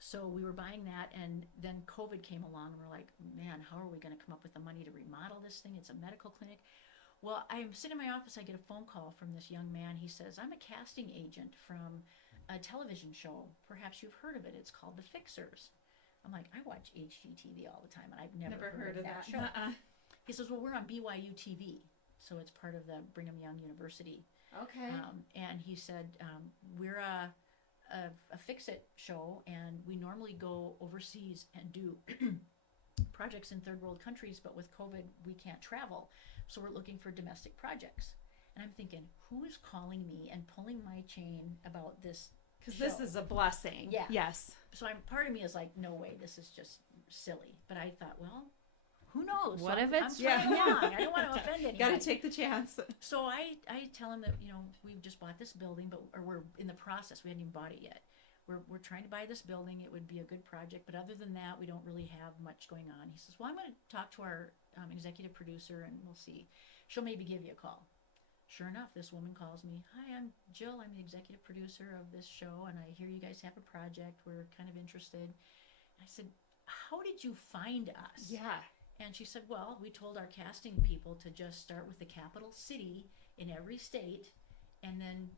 So we were buying that, and then COVID came along, and we're like, man, how are we going to come up with the money to remodel this thing? It's a medical clinic. Well, I'm sitting in my office, I get a phone call from this young man. He says, I'm a casting agent from a television show. Perhaps you've heard of it. It's called The Fixers. I'm like, I watch HGTV all the time, and I've never heard of that show. He says, well, we're on BYU TV, so it's part of the Brigham Young University. Okay. And he said, we're a fix-it show, and we normally go overseas and do projects in third world countries, but with COVID, we can't travel. So we're looking for domestic projects. And I'm thinking, who is calling me and pulling my chain about this? Because this is a blessing. Yeah. Yes. So part of me is like, no way, this is just silly. But I thought, well, who knows? What so if it's I'm young. I don't want to offend anyone. Got to take the chance. So I tell him that we've just bought this building, or we're in the process. We hadn't even bought it yet. We're trying to buy this building. It would be a good project, but other than that, we don't really have much going on. He says, well, I'm going to talk to our executive producer, and we'll see. She'll maybe give you a call. Sure enough, this woman calls me. Hi, I'm Jill. I'm the executive producer of this show, and I hear you guys have a project. We're kind of interested. I said, how did you find us? Yeah. And she said, well, we told our casting people to just start with the capital city in every state and then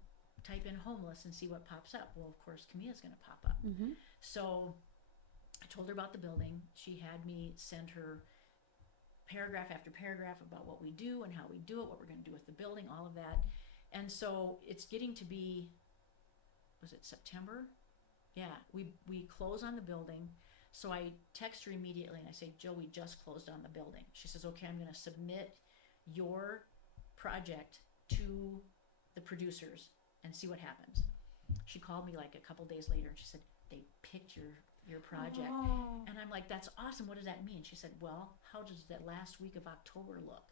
type in homeless and see what pops up. Well, of course, Comea's going to pop up. Mm-hmm. So I told her about the building. She had me send her paragraph after paragraph about what we do and how we do it, what we're going to do with the building, all of that. And so it's getting to be, was it September? Yeah, we close on the building. So I text her immediately and I say, Jill, we just closed on the building. She says, okay, I'm going to submit your project to the producers and see what happens. She called me like a couple days later and she said, they picked your project. Oh. And I'm like, that's awesome. What does that mean? She said, well, how does that last week of October look?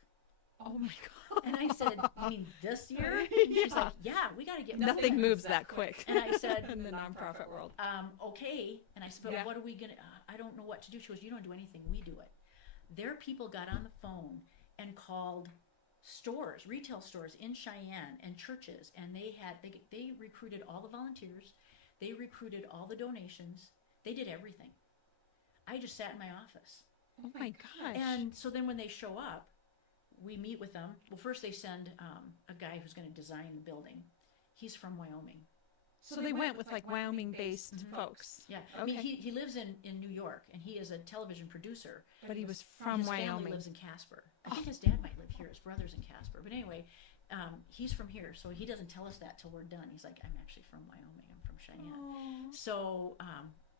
Oh my God. And I said, you mean this year? And she's like, yeah, we got to get moving. Nothing moves that quick. And I said, in the nonprofit world. Okay. And I said, but what are we going to, I don't know what to do. She goes, you don't do anything. We do it. Their people got on the phone and called stores, retail stores in Cheyenne and churches. And they recruited all the volunteers. They recruited all the donations. They did everything. I just sat in my office. Oh my gosh. And so then when they show up, we meet with them. Well, first they send a guy who's going to design the building. He's from Wyoming. So they went with like Wyoming-based folks. Yeah. Okay. I mean, he lives in New York, and he is a television producer. But he was from his Wyoming. family lives in Casper. I think his dad might live here. His brother's in Casper. But anyway, he's from here, so he doesn't tell us that till we're done. He's like, I'm actually from Wyoming. I'm from Cheyenne. Aww. So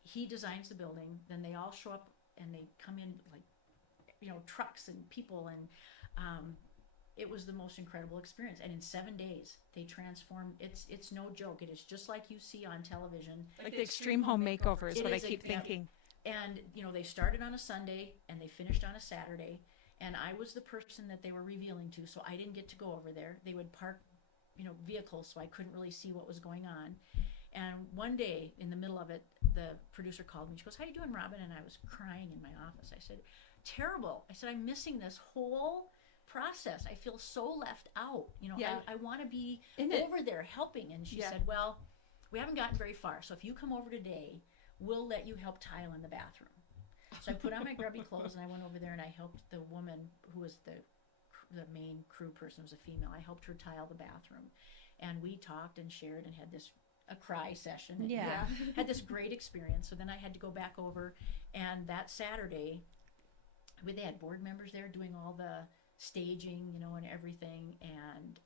he designs the building. Then they all show up, and they come in like, trucks and people, and it was the most incredible experience. And in 7 days, they transformed. It's no joke. It is just like you see on television. Like the extreme home makeover is It what I is keep thinking. And, they started on a Sunday and they finished on a Saturday. And I was the person that they were revealing to, so I didn't get to go over there. They would park, vehicles, so I couldn't really see what was going on. And one day in the middle of it, the producer called me. She goes, how you doing, Robin? And I was crying in my office. I said, terrible. I said, I'm missing this whole process. I feel so left out. I want to be over there helping. And she said, well, we haven't gotten very far. So if you come over today, we'll let you help tile in the bathroom. So I put on my grubby clothes and I went over there and I helped the woman who was the main crew person, was a female. I helped her tile the bathroom, and we talked and shared and had a cry session. And, Yeah. had this great experience. So then I had to go back over, and that Saturday, they had board members there doing all the staging, and everything. And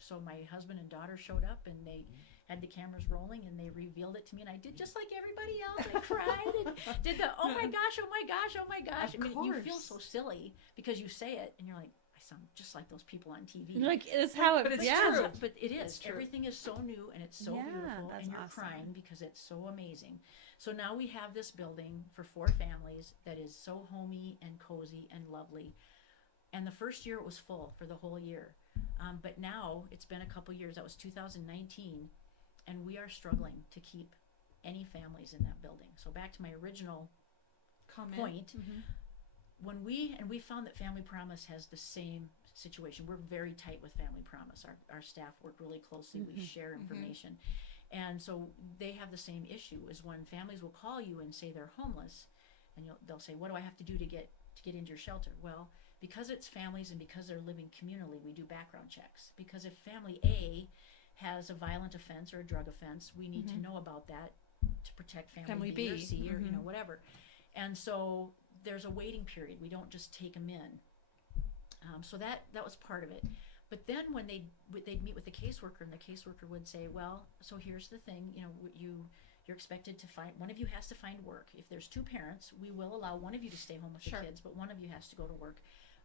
so my husband and daughter showed up, and they had the cameras rolling, and they revealed it to me, and I did just like everybody else. I cried and did the oh my gosh, oh my gosh, oh my gosh. Of I mean, you feel course. so silly because you say it, and you're like, I sound just like those people on TV. You're like, it's how it, But it's yeah. true. But it is. It's true. Everything is so new and it's so Yeah, beautiful, that's and you're awesome. crying because it's so amazing. So now we have this building for 4 families that is so homey and cozy and lovely. And the first year it was full for the whole year. But now it's been a couple years. That was 2019, and we are struggling to keep any families in that building. So back to my original Comment. point, Mhm. when we found that Family Promise has the same situation. We're very tight with Family Promise. Our staff work really closely. We share information. And so they have the same issue, is when families will call you and say they're homeless, and they'll say, what do I have to do to get into your shelter? Well, because it's families and because they're living communally, we do background checks. Because if family A has a violent offense or a drug offense, we need to know about that to protect family B or B. C or whatever. And so there's a waiting period. We don't just take them in. So that was part of it. But then when they'd meet with the caseworker, and the caseworker would say, well, so here's the thing, you're expected to find, one of you has to find work. If there's 2 parents, we will allow one of you to stay home with Sure. the kids, but one of you has to go to work.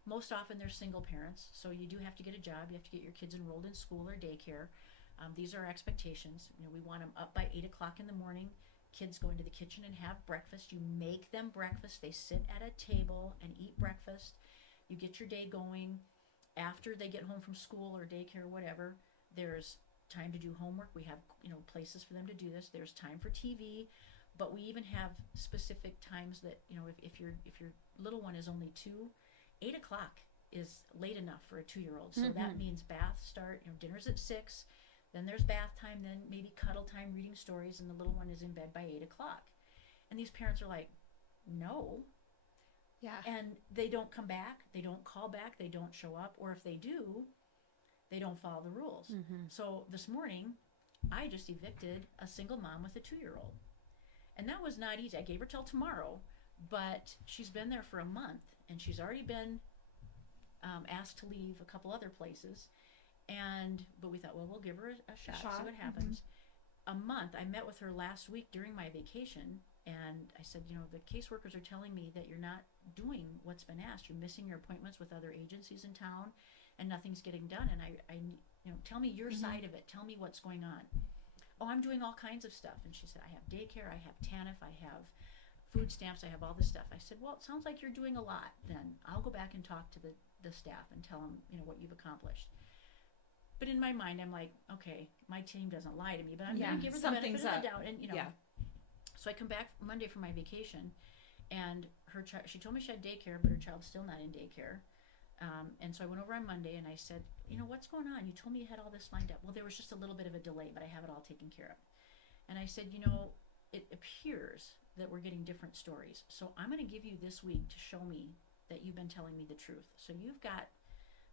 Most often they're single parents, so you do have to get a job. You have to get your kids enrolled in school or daycare. These are our expectations. We want them up by 8 o'clock in the morning. Kids go into the kitchen and have breakfast. You make them breakfast. They sit at a table and eat breakfast. You get your day going. After they get home from school or daycare or whatever, there's time to do homework. We have, places for them to do this. There's time for TV, but we even have specific times that, if your little one is only 2, 8 o'clock is late enough for a 2-year-old. So that means baths start, dinner's at 6, then there's bath time, then maybe cuddle time, reading stories, and the little one is in bed by 8 o'clock. And these parents are like, no. Yeah. And they don't come back, they don't call back, they don't show up, or if they do, they don't follow the rules. So this morning, I just evicted a single mom with a 2-year-old. And that was not easy. I gave her till tomorrow, but she's been there for a month, and she's already been asked to leave a couple other places. But we thought, well, we'll give her a shot, see what happens. A month, I met with her last week during my vacation, and I said, the caseworkers are telling me that you're not doing what's been asked. You're missing your appointments with other agencies in town, and nothing's getting done. And I tell me your side of it. Tell me what's going on. Oh, I'm doing all kinds of stuff. And she said, I have daycare, I have TANF, I have food stamps, I have all this stuff. I said, well, it sounds like you're doing a lot. Then I'll go back and talk to the staff and tell them, what you've accomplished. But in my mind, I'm like, okay, my team doesn't lie to me, but I'm going to give her the benefit of the doubt. And, So I come back Monday from my vacation, and she told me she had daycare, but her child's still not in daycare. And so I went over on Monday, and I said, what's going on? You told me you had all this lined up. Well, there was just a little bit of a delay, but I have it all taken care of. And I said, it appears that we're getting different stories. So I'm going to give you this week to show me that you've been telling me the truth. So you've got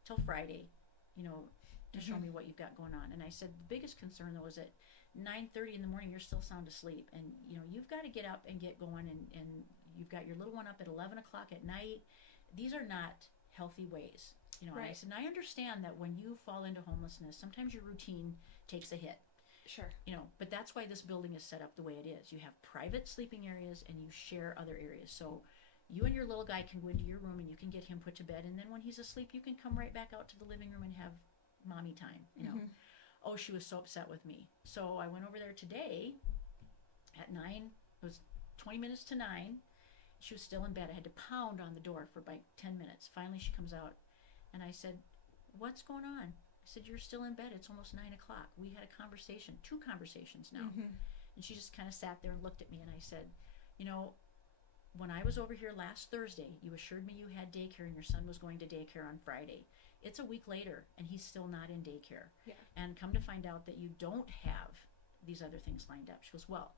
till Friday, to show me what you've got going on. And I said, the biggest concern, though, is at 9:30 in the morning, you're still sound asleep. And, you've got to get up and get going. And you've got your little one up at 11 o'clock at night. These are not healthy ways. Right. And I said, and I understand that when you fall into homelessness, sometimes your routine takes a hit. Sure. But that's why this building is set up the way it is. You have private sleeping areas and you share other areas. So you and your little guy can go into your room and you can get him put to bed. And then when he's asleep, you can come right back out to the living room and have mommy time, Oh, she was so upset with me. So I went over there today at 9. It was 20 minutes to 9. She was still in bed. I had to pound on the door for like 10 minutes. Finally, she comes out, and I said, what's going on? I said, you're still in bed. It's almost 9 o'clock. We had a conversation, 2 conversations now. And she just kind of sat there and looked at me, and I said, when I was over here last Thursday, you assured me you had daycare and your son was going to daycare on Friday. It's a week later, and he's still not in daycare. Yeah. And come to find out that you don't have these other things lined up. She goes, well,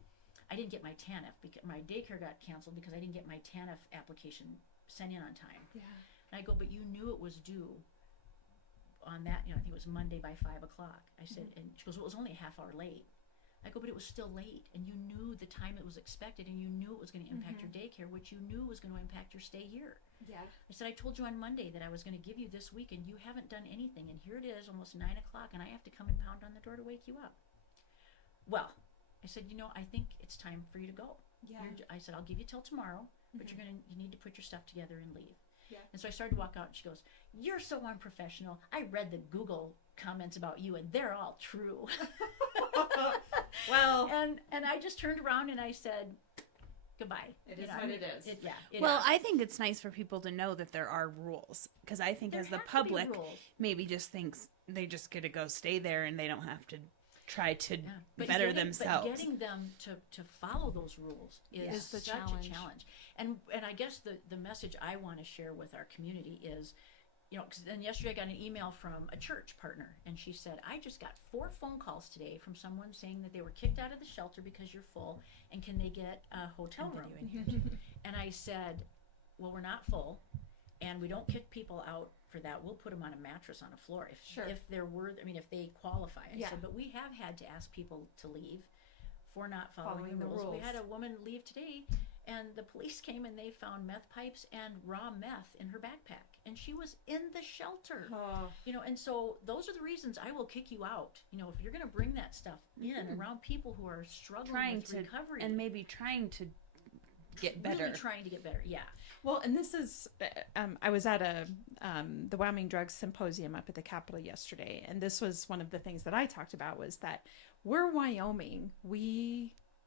I didn't get my TANF because my daycare got canceled because I didn't get my TANF application sent in on time. Yeah. And I go, but you knew it was due on that, I think it was Monday by 5 o'clock. I said, and she goes, well, it was only a half hour late. I go, but it was still late, and you knew the time it was expected, and you knew it was going to impact your daycare, which you knew was going to impact your stay here. Yeah. I said, I told you on Monday that I was going to give you this week, and you haven't done anything, and here it is, almost 9 o'clock, and I have to come and pound on the door to wake you up. Well, I said, I think it's time for you to go. Yeah. I said, I'll give you till tomorrow, but you need to put your stuff together and leave. Yeah. And so I started to walk out, and she goes, you're so unprofessional. I read the Google comments about you, and they're all true. Well, and I just turned around and I said, goodbye. It is what it is. Well, I think it's nice for people to know that there are rules, because I think as the public maybe just thinks they just get to go stay there and they don't have to try to better themselves. But getting them to follow those rules is the such a challenge. And I guess the message I want to share with our community is, because then yesterday I got an email from a church partner, and she said, I just got 4 phone calls today from someone saying that they were kicked out of the shelter because you're full, and can they get a hotel room? And I said, well, we're not full, and we don't kick people out for that. We'll put them on a mattress on a floor if they're if they qualify. I said, but we have had to ask people to leave for not following the rules. We had a woman leave today, and the police came and they found meth pipes and raw meth in her backpack, and she was in the shelter. And so those are the reasons I will kick you out. If you're going to bring that stuff in around people who are struggling with recovery and maybe trying to get better. Really trying to get better. Yeah. Well, and this is, I was at the Wyoming Drug Symposium up at the Capitol yesterday, and this was one of the things that I talked about, was that we're Wyoming.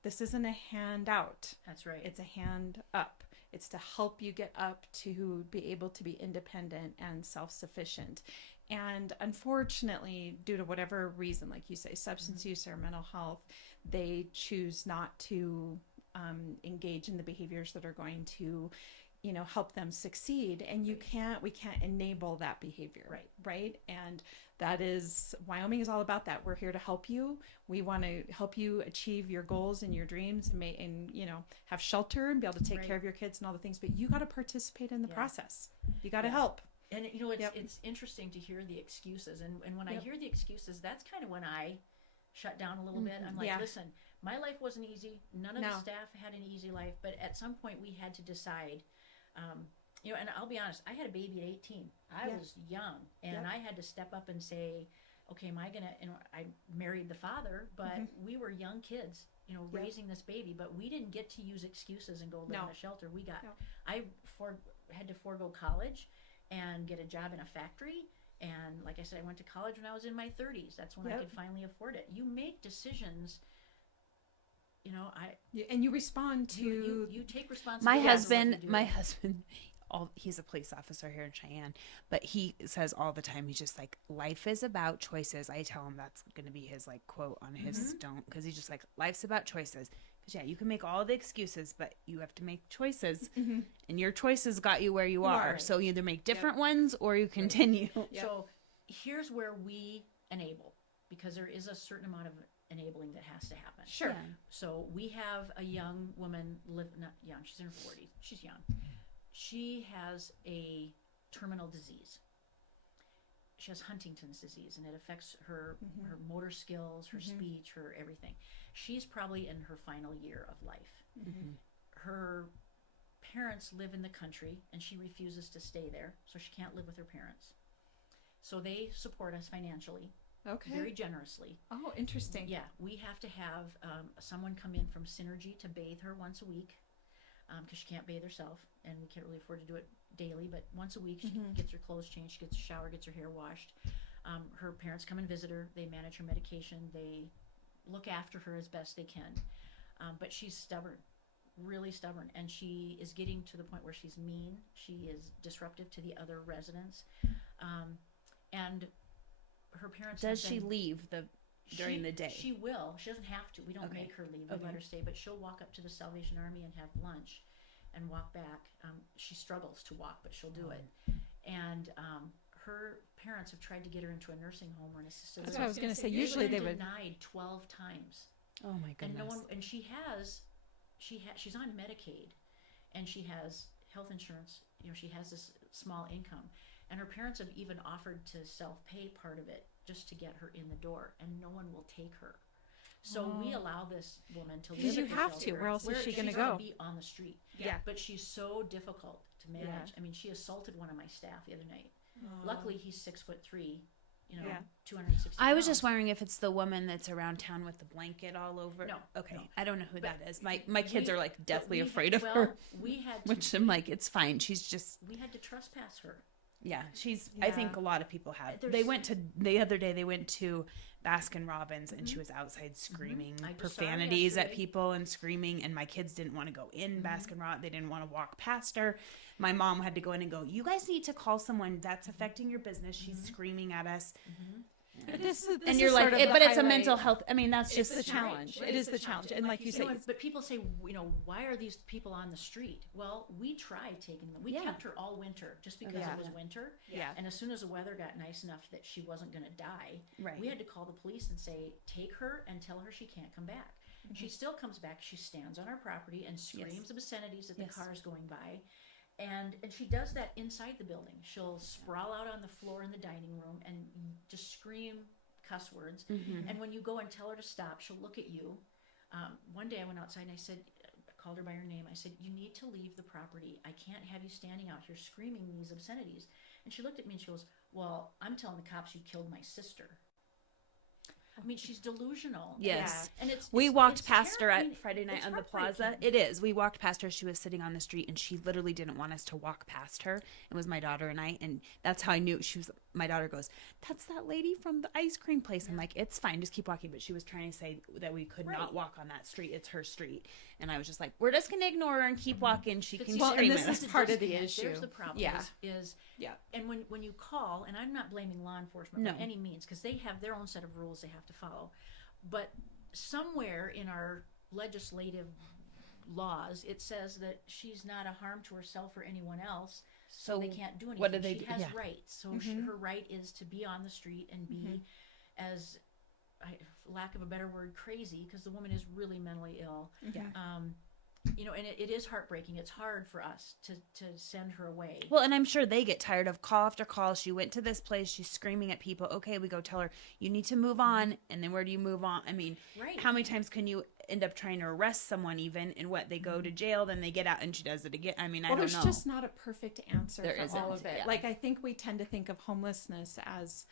This isn't a handout. That's right. It's a hand up. It's to help you get up to be able to be independent and self-sufficient. And unfortunately, due to whatever reason, like you say, substance use or mental health, they choose not to engage in the behaviors that are going to help them succeed. And we can't enable that behavior. Right. And that is, Wyoming is all about that. We're here to help you. We want to help you achieve your goals and your dreams, and have shelter and be able to take care of your kids and all the things, but you got to participate in the process. You got to help. And it's interesting to hear the excuses. And when I hear the excuses, that's kind of when I shut down a little bit. I'm like, listen, my life wasn't easy. None of the staff had an easy life, but at some point we had to decide, and I'll be honest, I had a baby at 18. I was young, and I had to step up and say, okay, am I going to, I married the father, but we were young kids, raising this baby, but we didn't get to use excuses and go live in a shelter. I had to forego college and get a job in a factory. And like I said, I went to college when I was in my 30s. That's when I could finally afford it. You make decisions, and you respond to, you take responsibility. My husband, he's a police officer here in Cheyenne, but he says all the time, he's just like, life is about choices. I tell him that's going to be his quote on his stone, because he's just like, life's about choices. Because you can make all the excuses, but you have to make choices, and your choices got you where you are. So you either make different ones or you continue. So here's where we enable, because there is a certain amount of enabling that has to happen. Sure. Yeah. So we have a young woman, not young, she's in her 40s. She's young. She has a terminal disease. She has Huntington's disease, and it affects her motor skills, her speech, her everything. She's probably in her final year of life. Her parents live in the country, and she refuses to stay there, so she can't live with her parents. So they support us financially, very generously. Oh, interesting. Yeah, we have to have someone come in from Synergy to bathe her once a week, because she can't bathe herself, and we can't really afford to do it daily, but once a week she gets her clothes changed, she gets a shower, gets her hair washed. Her parents come and visit her. They manage her medication. They look after her as best they can. But she's stubborn, really stubborn, and she is getting to the point where she's mean. She is disruptive to the other residents. And her parents Does she leave during the day? She will. She doesn't have to. We don't make her leave. We let her stay, but she'll walk up to the Salvation Army and have lunch and walk back. She struggles to walk, but she'll do it. And her parents have tried to get her into a nursing home or an assisted living. That's what I was going to say. Usually they would. Denied 12 times. Oh my And goodness. she's on Medicaid, and she has health insurance. She has this small income, and her parents have even offered to self-pay part of it just to get her in the door, and no one will take her. So we allow this woman to live Because you at the have shelter, to, where else is she going to she's gonna go? be on the street. Yeah. But she's so difficult to manage. Yeah. I mean, she assaulted one of my staff the other night. Oh. Luckily, he's 6'3", Yeah. 260 I was pounds. just wondering if it's the woman that's around town with the blanket all over. No, Okay. no. I don't know who But that is. My kids are like deathly But afraid of well, her. We had to, Which I'm like, it's fine. She's just, we had to trespass her. yeah, she's, I think Yeah. a lot of people have. There's- They went to, the other day, they went to Baskin Robbins and she was outside screaming I just saw her profanities at yesterday. people and screaming. And my kids didn't want to go in Mm-hmm. Baskin Robbins. They didn't want to walk past her. My mom had to go in and go, you guys need to call someone that's affecting your business. She's screaming at us. But this And is you're like, sort of but the it's a highlight. mental health. I mean, that's It's just the challenge. Right. It is It's the challenge. And like you You say, know, but people say, why are these people on the street? Well, we tried taking them. We Yeah. kept her all winter just because Yeah. it was winter. yeah. And as soon as the weather got nice enough that she wasn't going to die, Right. we had to call the police and say, take her and tell her she can't come back. She still comes back. She stands on our property and screams obscenities at the Yes. cars going by. And she does that inside the building. She'll sprawl out on the floor in the dining room and just scream cuss words. And when you go and tell her to stop, she'll look at you. One day I went outside and I said, called her by her name. I said, you need to leave the property. I can't have you standing out here screaming these obscenities. And she looked at me and she goes, well, I'm telling the cops you killed my sister. I mean, she's delusional. Yes. And it's We it's- walked it's past her terrible. I at mean, Friday night it's on the plaza. heartbreaking. It is. We walked past her. She was sitting on the street and she literally didn't want us to walk past her. It was my daughter and I. And that's how I knew she was. My daughter goes, that's that lady from the ice cream place. I'm like, it's fine. Just keep walking. But she was trying to say that we could not Right. walk on that street. It's her street. And I was just like, we're just going to ignore her and keep walking. She But can see, Well, and scream this at is us. part of the disconnect. There's issue. the problem. Yeah. Is Yeah. and when you call, and I'm not blaming law enforcement No. by any means, because they have their own set of rules they have to follow, but somewhere in our legislative laws it says that she's not a harm to herself or anyone else, so they can't do anything. what do they she do? has Yeah. rights, so her right is to be on the street and be as for lack of a better word, crazy, because the woman is really mentally ill. Yeah. And it is heartbreaking. It's hard for us to send her away. Well, and I'm sure they get tired of call after call. She went to this place. She's screaming at people. Okay, we go tell her, you need to move on. And then where do you move on? I mean, Right. how many times can you end up trying to arrest someone even? And what, they go to jail, then they get out and she does it again. I mean, I Well, don't there's know. just not a perfect answer There for isn't, all of it. yeah. Like, I think we tend to think of homelessness as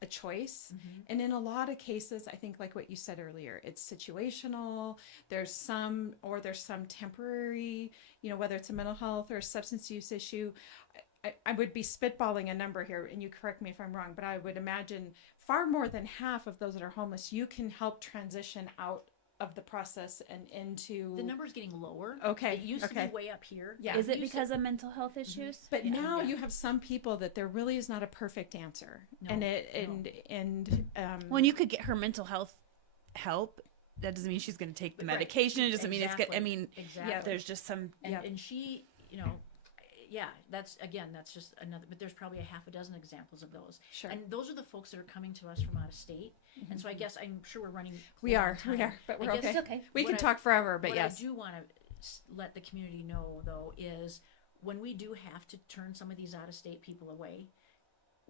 a choice. And in a lot of cases, I think like what you said earlier, it's situational. There's some temporary, whether it's a mental health or a substance use issue. I would be spitballing a number here, and you correct me if I'm wrong, but I would imagine far more than half of those that are homeless, you can help transition out of the process and into The number's getting lower. Okay, It used to okay. be way up here. Yeah. Is it used to- because of mental health issues? But Yeah. now Yeah. you have some people that there really is not a perfect answer, No, and When you could get her mental health help, that doesn't mean she's going to take the Right. medication. It doesn't mean it's good. I Exactly. mean, Exactly. there's just some. and, Yep. and she, that's just another, but there's probably a half a dozen examples of those. Sure. And those are the folks that are coming to us from out of state. And so I guess I'm sure we're running. we low on are, time. but I we're guess okay. okay. We What can I- talk forever, but what yes. I do want to let the community know, though, is when we do have to turn some of these out of state people away,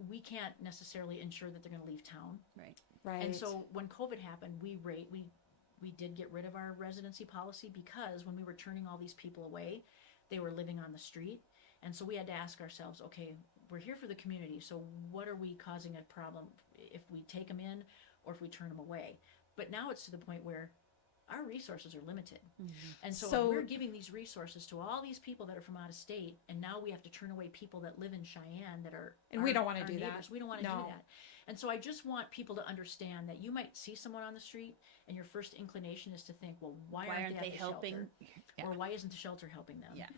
we can't necessarily ensure that they're going to leave town. Right. Right. And so when COVID happened, we did get rid of our residency policy, because when we were turning all these people away, they were living on the street. And so we had to ask ourselves, okay, we're here for the community, so what are we causing a problem if we take them in or if we turn them away? But now it's to the point where our resources are limited. And so, So- we're giving these resources to all these people that are from out of state, and now we have to turn away people that live in Cheyenne that are And we our- don't wanna our do that. neighbors. We don't want to No. do that. And so I just want people to understand that you might see someone on the street and your first inclination is to think, well, why aren't they at the helping? shelter? Yeah. Or why isn't the shelter helping them? Yeah.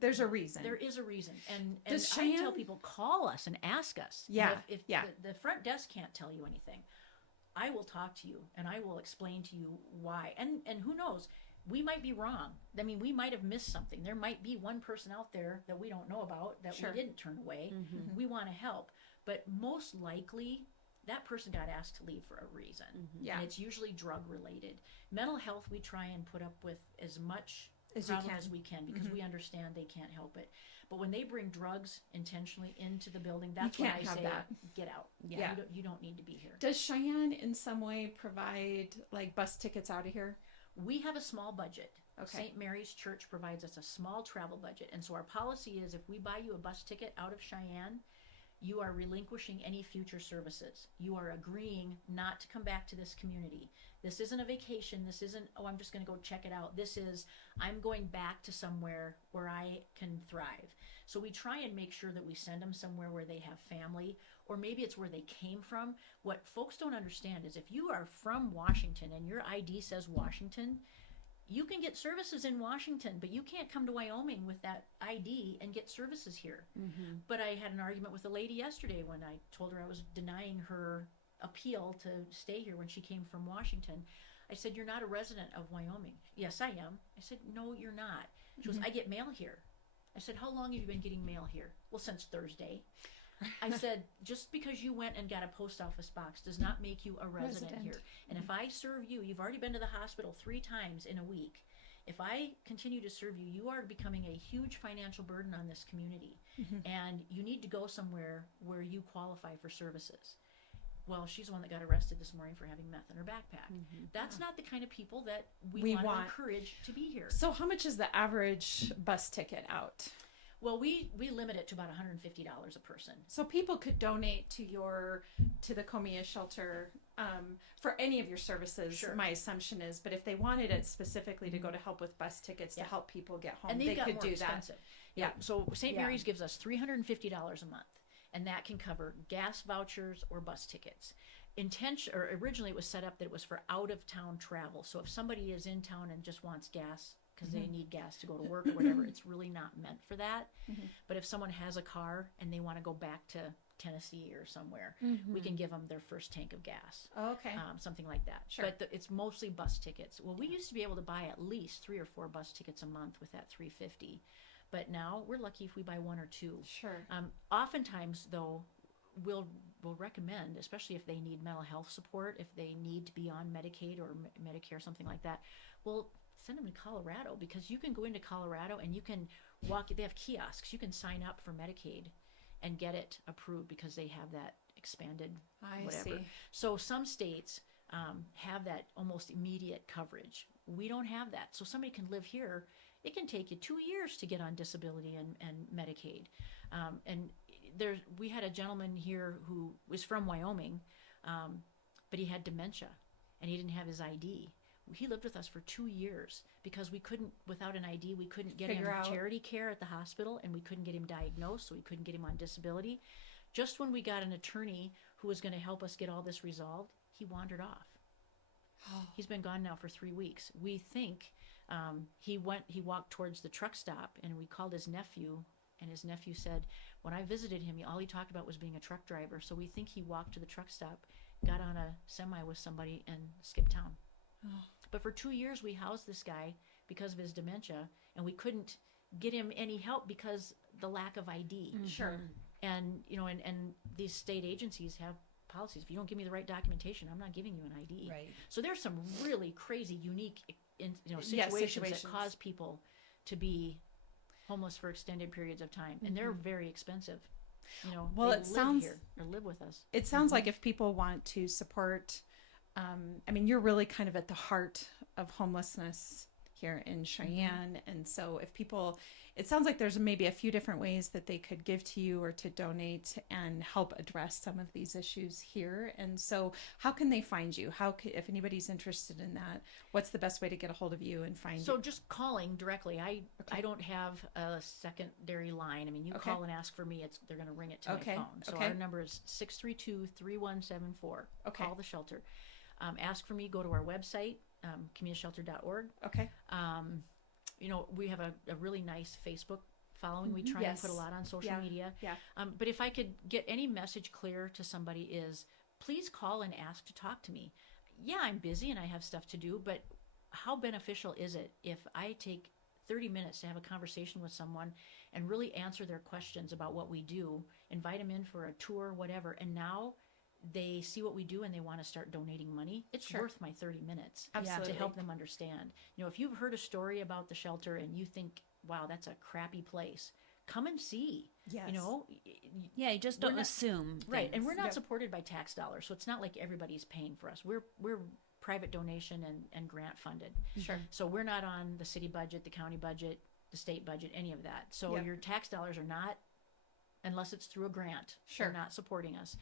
There's a reason. There is a reason. And Does I tell Cheyenne- people, call us and ask us. Yeah, If yeah. the front desk can't tell you anything, I will talk to you and I will explain to you why. And who knows? We might be wrong. I mean, we might have missed something. There might be one person out there that we don't know about that Sure. we didn't turn away. We want to help. But most likely, that person got asked to leave for a reason. Yeah. And it's usually drug related. Mental health, we try and put up with as much As you problem can. as we can, because we understand they can't help it. But when they bring drugs intentionally into the building, that's when can't I have say, that. get out. Yeah. You don't need to be here. Does Cheyenne in some way provide like bus tickets out of here? We have a small budget. Okay. St. Mary's Church provides us a small travel budget. And so our policy is, if we buy you a bus ticket out of Cheyenne, you are relinquishing any future services. You are agreeing not to come back to this community. This isn't a vacation. This isn't, oh, I'm just going to go check it out. This is, I'm going back to somewhere where I can thrive. So we try and make sure that we send them somewhere where they have family, or maybe it's where they came from. What folks don't understand is, if you are from Washington and your ID says Washington, you can get services in Washington, but you can't come to Wyoming with that ID and get services here. But I had an argument with a lady yesterday when I told her I was denying her appeal to stay here when she came from Washington. I said, you're not a resident of Wyoming. Yes, I am. I said, no, you're not. She goes, I get mail here. I said, how long have you been getting mail here? Well, since Thursday. I said, just because you went and got a post office box does not make you a resident here. And if I serve you, you've already been to the hospital 3 times in a week. If I continue to serve you, you are becoming a huge financial burden on this community. And you need to go somewhere where you qualify for services. Well, she's the one that got arrested this morning for having meth in her backpack. That's not the kind of people that we want to encourage to be here. So how much is the average bus ticket out? Well, we limit it to about $150 a person. So people could donate to the Comea Shelter for any of your services. Sure. My assumption is, but if they wanted it specifically to go to help with bus tickets to help people get home, and they got could more do expensive. that. Yeah. So St. Mary's gives us $350 a month, and that can cover gas vouchers or bus tickets. Originally it was set up that it was for out of town travel. So if somebody is in town and just wants gas because they need gas to go to work or whatever, it's really not meant for that. But if someone has a car and they want to go back to Tennessee or somewhere, we can give them their first tank of gas. Okay. Something like that. Sure. But it's mostly bus tickets. Well, we used to be able to buy at least 3 or 4 bus tickets a month with that $350. But now we're lucky if we buy 1 or 2. Sure. Oftentimes, though, we'll recommend, especially if they need mental health support, if they need to be on Medicaid or Medicare, something like that, we'll send them to Colorado, because you can go into Colorado and you can they have kiosks. You can sign up for Medicaid and get it approved because they have that expanded whatever. See. So some states have that almost immediate coverage. We don't have that. So somebody can live here. It can take you 2 years to get on disability and Medicaid. And we had a gentleman here who was from Wyoming, but he had dementia and he didn't have his ID. He lived with us for 2 years because we couldn't, without an ID, we couldn't get him charity care at the hospital, and we couldn't get him diagnosed, so we couldn't get him on disability. Just when we got an attorney who was going to help us get all this resolved, he wandered off. He's been gone now for 3 weeks. We think he walked towards the truck stop, and we called his nephew, and his nephew said, when I visited him, all he talked about was being a truck driver. So we think he walked to the truck stop, got on a semi with somebody, and skipped town. But for 2 years, we housed this guy because of his dementia, and we couldn't get him any help because the lack of ID. Sure. And and these state agencies have policies. If you don't give me the right documentation, I'm not giving you an ID. Right. So there's some really crazy, unique, situations that cause people to be homeless for extended periods of time, and they're very expensive. Well, they it sounds here or live with us. It sounds like if people want to support, you're really kind of at the heart of homelessness here in Cheyenne. And so if people, it sounds like there's maybe a few different ways that they could give to you or to donate and help address some of these issues here. And so how can they find you? If anybody's interested in that, what's the best way to get a hold of you and find you? So just calling directly. I don't have a secondary line. You call and ask for me, they're going to ring it to my phone. So our number is 632-3174. Call the shelter. Ask for me, go to our website, comeashelter.org. Okay. We have a really nice Facebook following. We try and put a lot on social media. Yeah. But if I could get any message clear to somebody is, please call and ask to talk to me. Yeah, I'm busy and I have stuff to do, but how beneficial is it if I take 30 minutes to have a conversation with someone and really answer their questions about what we do, invite them in for a tour, whatever, and now they see what we do and they want to start donating money, it's Sure. worth my 30 minutes Absolutely. to help them understand. If you've heard a story about the shelter and you think, wow, that's a crappy place, come and see. Yes. Yeah, you just We're don't not- assume. Right. And things. we're not Yep. supported by tax dollars, so it's not like everybody's paying for us. We're private donation and grant funded. Sure. So we're not on the city budget, the county budget, the state budget, any of that. So Yep. your tax dollars are not, unless it's through a grant, Sure. they're not supporting us.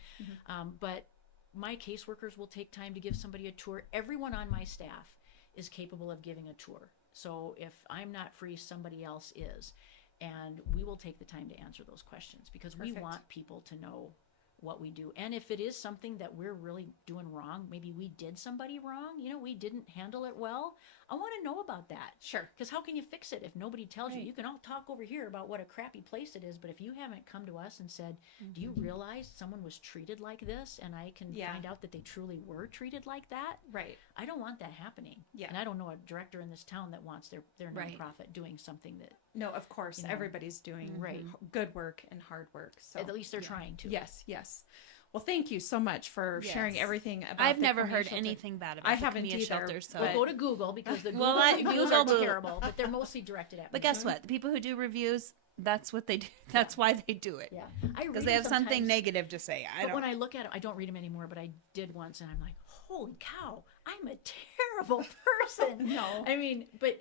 But my caseworkers will take time to give somebody a tour. Everyone on my staff is capable of giving a tour. So if I'm not free, somebody else is. And we will take the time to answer those questions because we Perfect. want people to know what we do. And if it is something that we're really doing wrong, maybe we did somebody wrong, we didn't handle it well, I want to know about that. Sure. Because how can you fix it if nobody tells you? Right. You can all talk over here about what a crappy place it is, but if you haven't come to us and said, do you realize someone was treated like this, and I can Yeah. find out that they truly were treated like that, Right. I don't want that happening. Yeah. And I don't know a director in this town that wants their Right. nonprofit doing something that No, of course. Everybody's doing Right. good work and hard work. So at least they're trying to. Yes, yes. Well, thank you so much for sharing Yes. everything about I've the never Comea heard Shelter. anything bad about I the haven't Comea either. Shelter. So Well, go to Google because the Well, I- reviews are Google- terrible, but they're mostly directed at But me. guess what? The people who do reviews, that's what they do. That's why they do it. Yeah, Because they have something negative to say. But when I look at them, I don't read them anymore, but I did once, and I'm like, holy cow, I'm a terrible person. No. I mean, but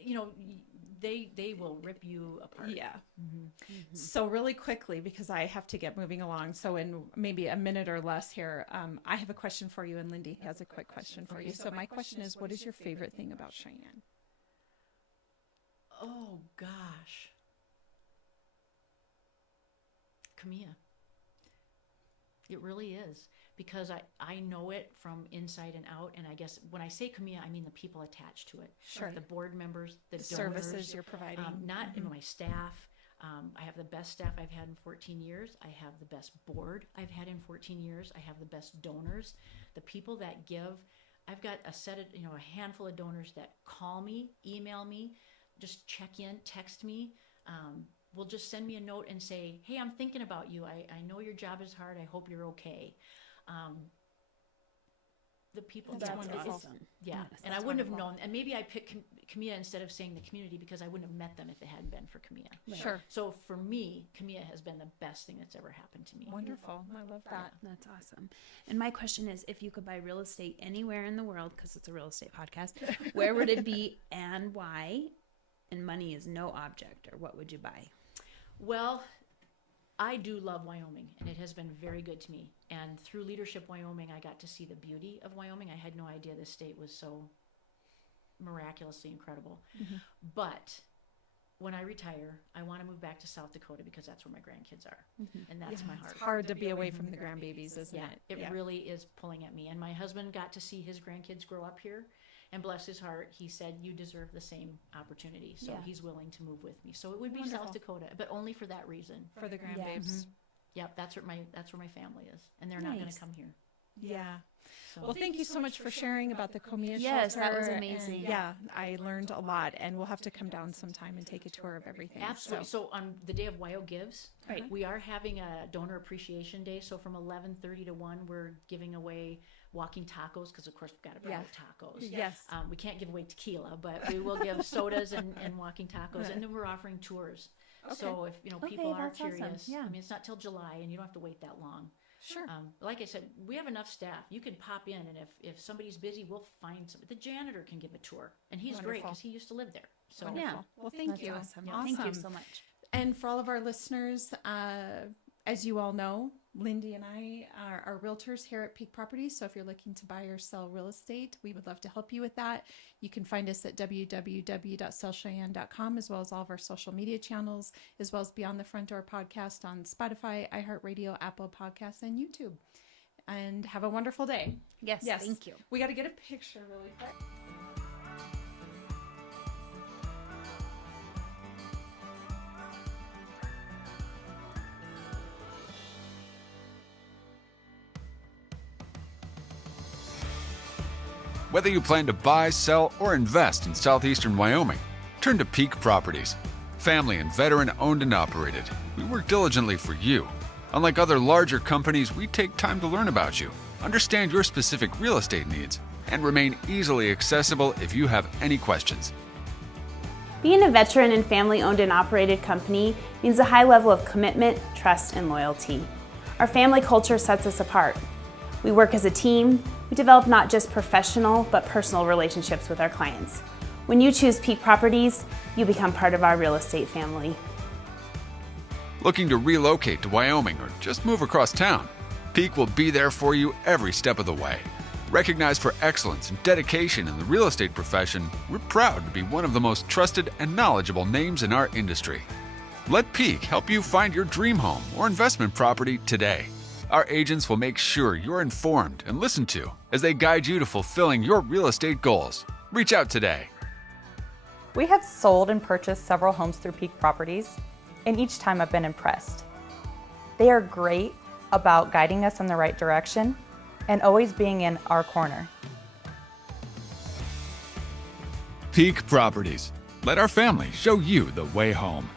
they will rip you apart. Yeah. So really quickly, because I have to get moving along. So in maybe a minute or less here, I have a question for you, and Lindy has a quick question for you. So my question is, what is your favorite thing about Cheyenne? Oh gosh, Comea. It really is, because I know it from inside and out, and I guess when I say Comea, I mean the people attached to it. Sure. The board members, the Services donors, you're providing. not my staff. I have the best staff I've had in 14 years. I have the best board I've had in 14 years. I have the best donors. The people that give, I've got a handful of donors that call me, email me, just check in, text me. Will just send me a note and say, hey, I'm thinking about you. I know your job is hard. I hope you're okay. The people That's that wonderful. awesome. yeah, Yes, and I that's wouldn't wonderful. have known. And maybe I picked Comea instead of saying the community because I wouldn't have met them if it hadn't been for Comea. Sure. So for me, Comea has been the best thing that's ever happened to me. Wonderful. I love that. That's awesome. And my question is, if you could buy real estate anywhere in the world, because it's a real estate podcast, where would it be and why? And money is no object, or what would you buy? Well, I do love Wyoming, and it has been very good to me. And through Leadership Wyoming, I got to see the beauty of Wyoming. I had no idea this state was so miraculously incredible. But when I retire, I want to move back to South Dakota because that's where my grandkids are, and that's my heart. It's hard to be away from the grandbabies, isn't Yeah, it? it really is pulling at me. And my husband got to see his grandkids grow up here, and bless his heart, he said, you deserve the same opportunity. So Yeah. he's willing to move with me. So it would be Wonderful. South Dakota, but only for that reason. For the grandbabes. Yep, that's where my family is, and they're not going Nice. to come here. Yeah. So Well, thank you so much for sharing about the Comea Yes, that was Shelter, and amazing. yeah, I learned a lot, and we'll have to come down sometime and take a tour of everything. absolutely. So on the day of Wyo Gives, Right. we are having a donor appreciation day. So from 11:30 to 1, we're giving away walking tacos because of course we've got to provide tacos. Yes. We can't give away tequila, but we will give sodas and walking tacos, and then we're offering tours. So if people are that's awesome. curious, Yeah. I mean it's not till July, and you don't have to wait that long. Sure. Like I said, we have enough staff. You can pop in, and if somebody's busy, we'll find some. The janitor can give a tour, and he's great Wonderful. because he used to live there. So Wonderful. Yeah. Well, thank That's you. awesome. Awesome. Thank you so much. And for all of our listeners, as you all know, Lindy and I are realtors here at Peak Properties. So if you're looking to buy or sell real estate, we would love to help you with that. You can find us at www.sellcheyenne.com, as well as all of our social media channels, as well as Beyond the Front Door podcast on Spotify, iHeartRadio, Apple Podcasts, and YouTube. And have a wonderful day. Yes, thank you. We got to get a picture really quick. Whether you plan to buy, sell, or invest in southeastern Wyoming, turn to Peak Properties. Family and veteran owned and operated, we work diligently for you. Unlike other larger companies, we take time to learn about you. understand your specific real estate needs, and remain easily accessible if you have any questions. Being a veteran and family-owned and operated company means a high level of commitment, trust, and loyalty. Our family culture sets us apart. We work as a team. We develop not just professional, but personal relationships with our clients. When you choose Peak Properties, you become part of our real estate family. Looking to relocate to Wyoming or just move across town? Peak will be there for you every step of the way. Recognized for excellence and dedication in the real estate profession, we're proud to be one of the most trusted and knowledgeable names in our industry. Let Peak help you find your dream home or investment property today. Our agents will make sure you're informed and listened to as they guide you to fulfilling your real estate goals. Reach out today. We have sold and purchased several homes through Peak Properties, and each time I've been impressed. They are great about guiding us in the right direction and always being in our corner. Peak Properties. Let our family show you the way home.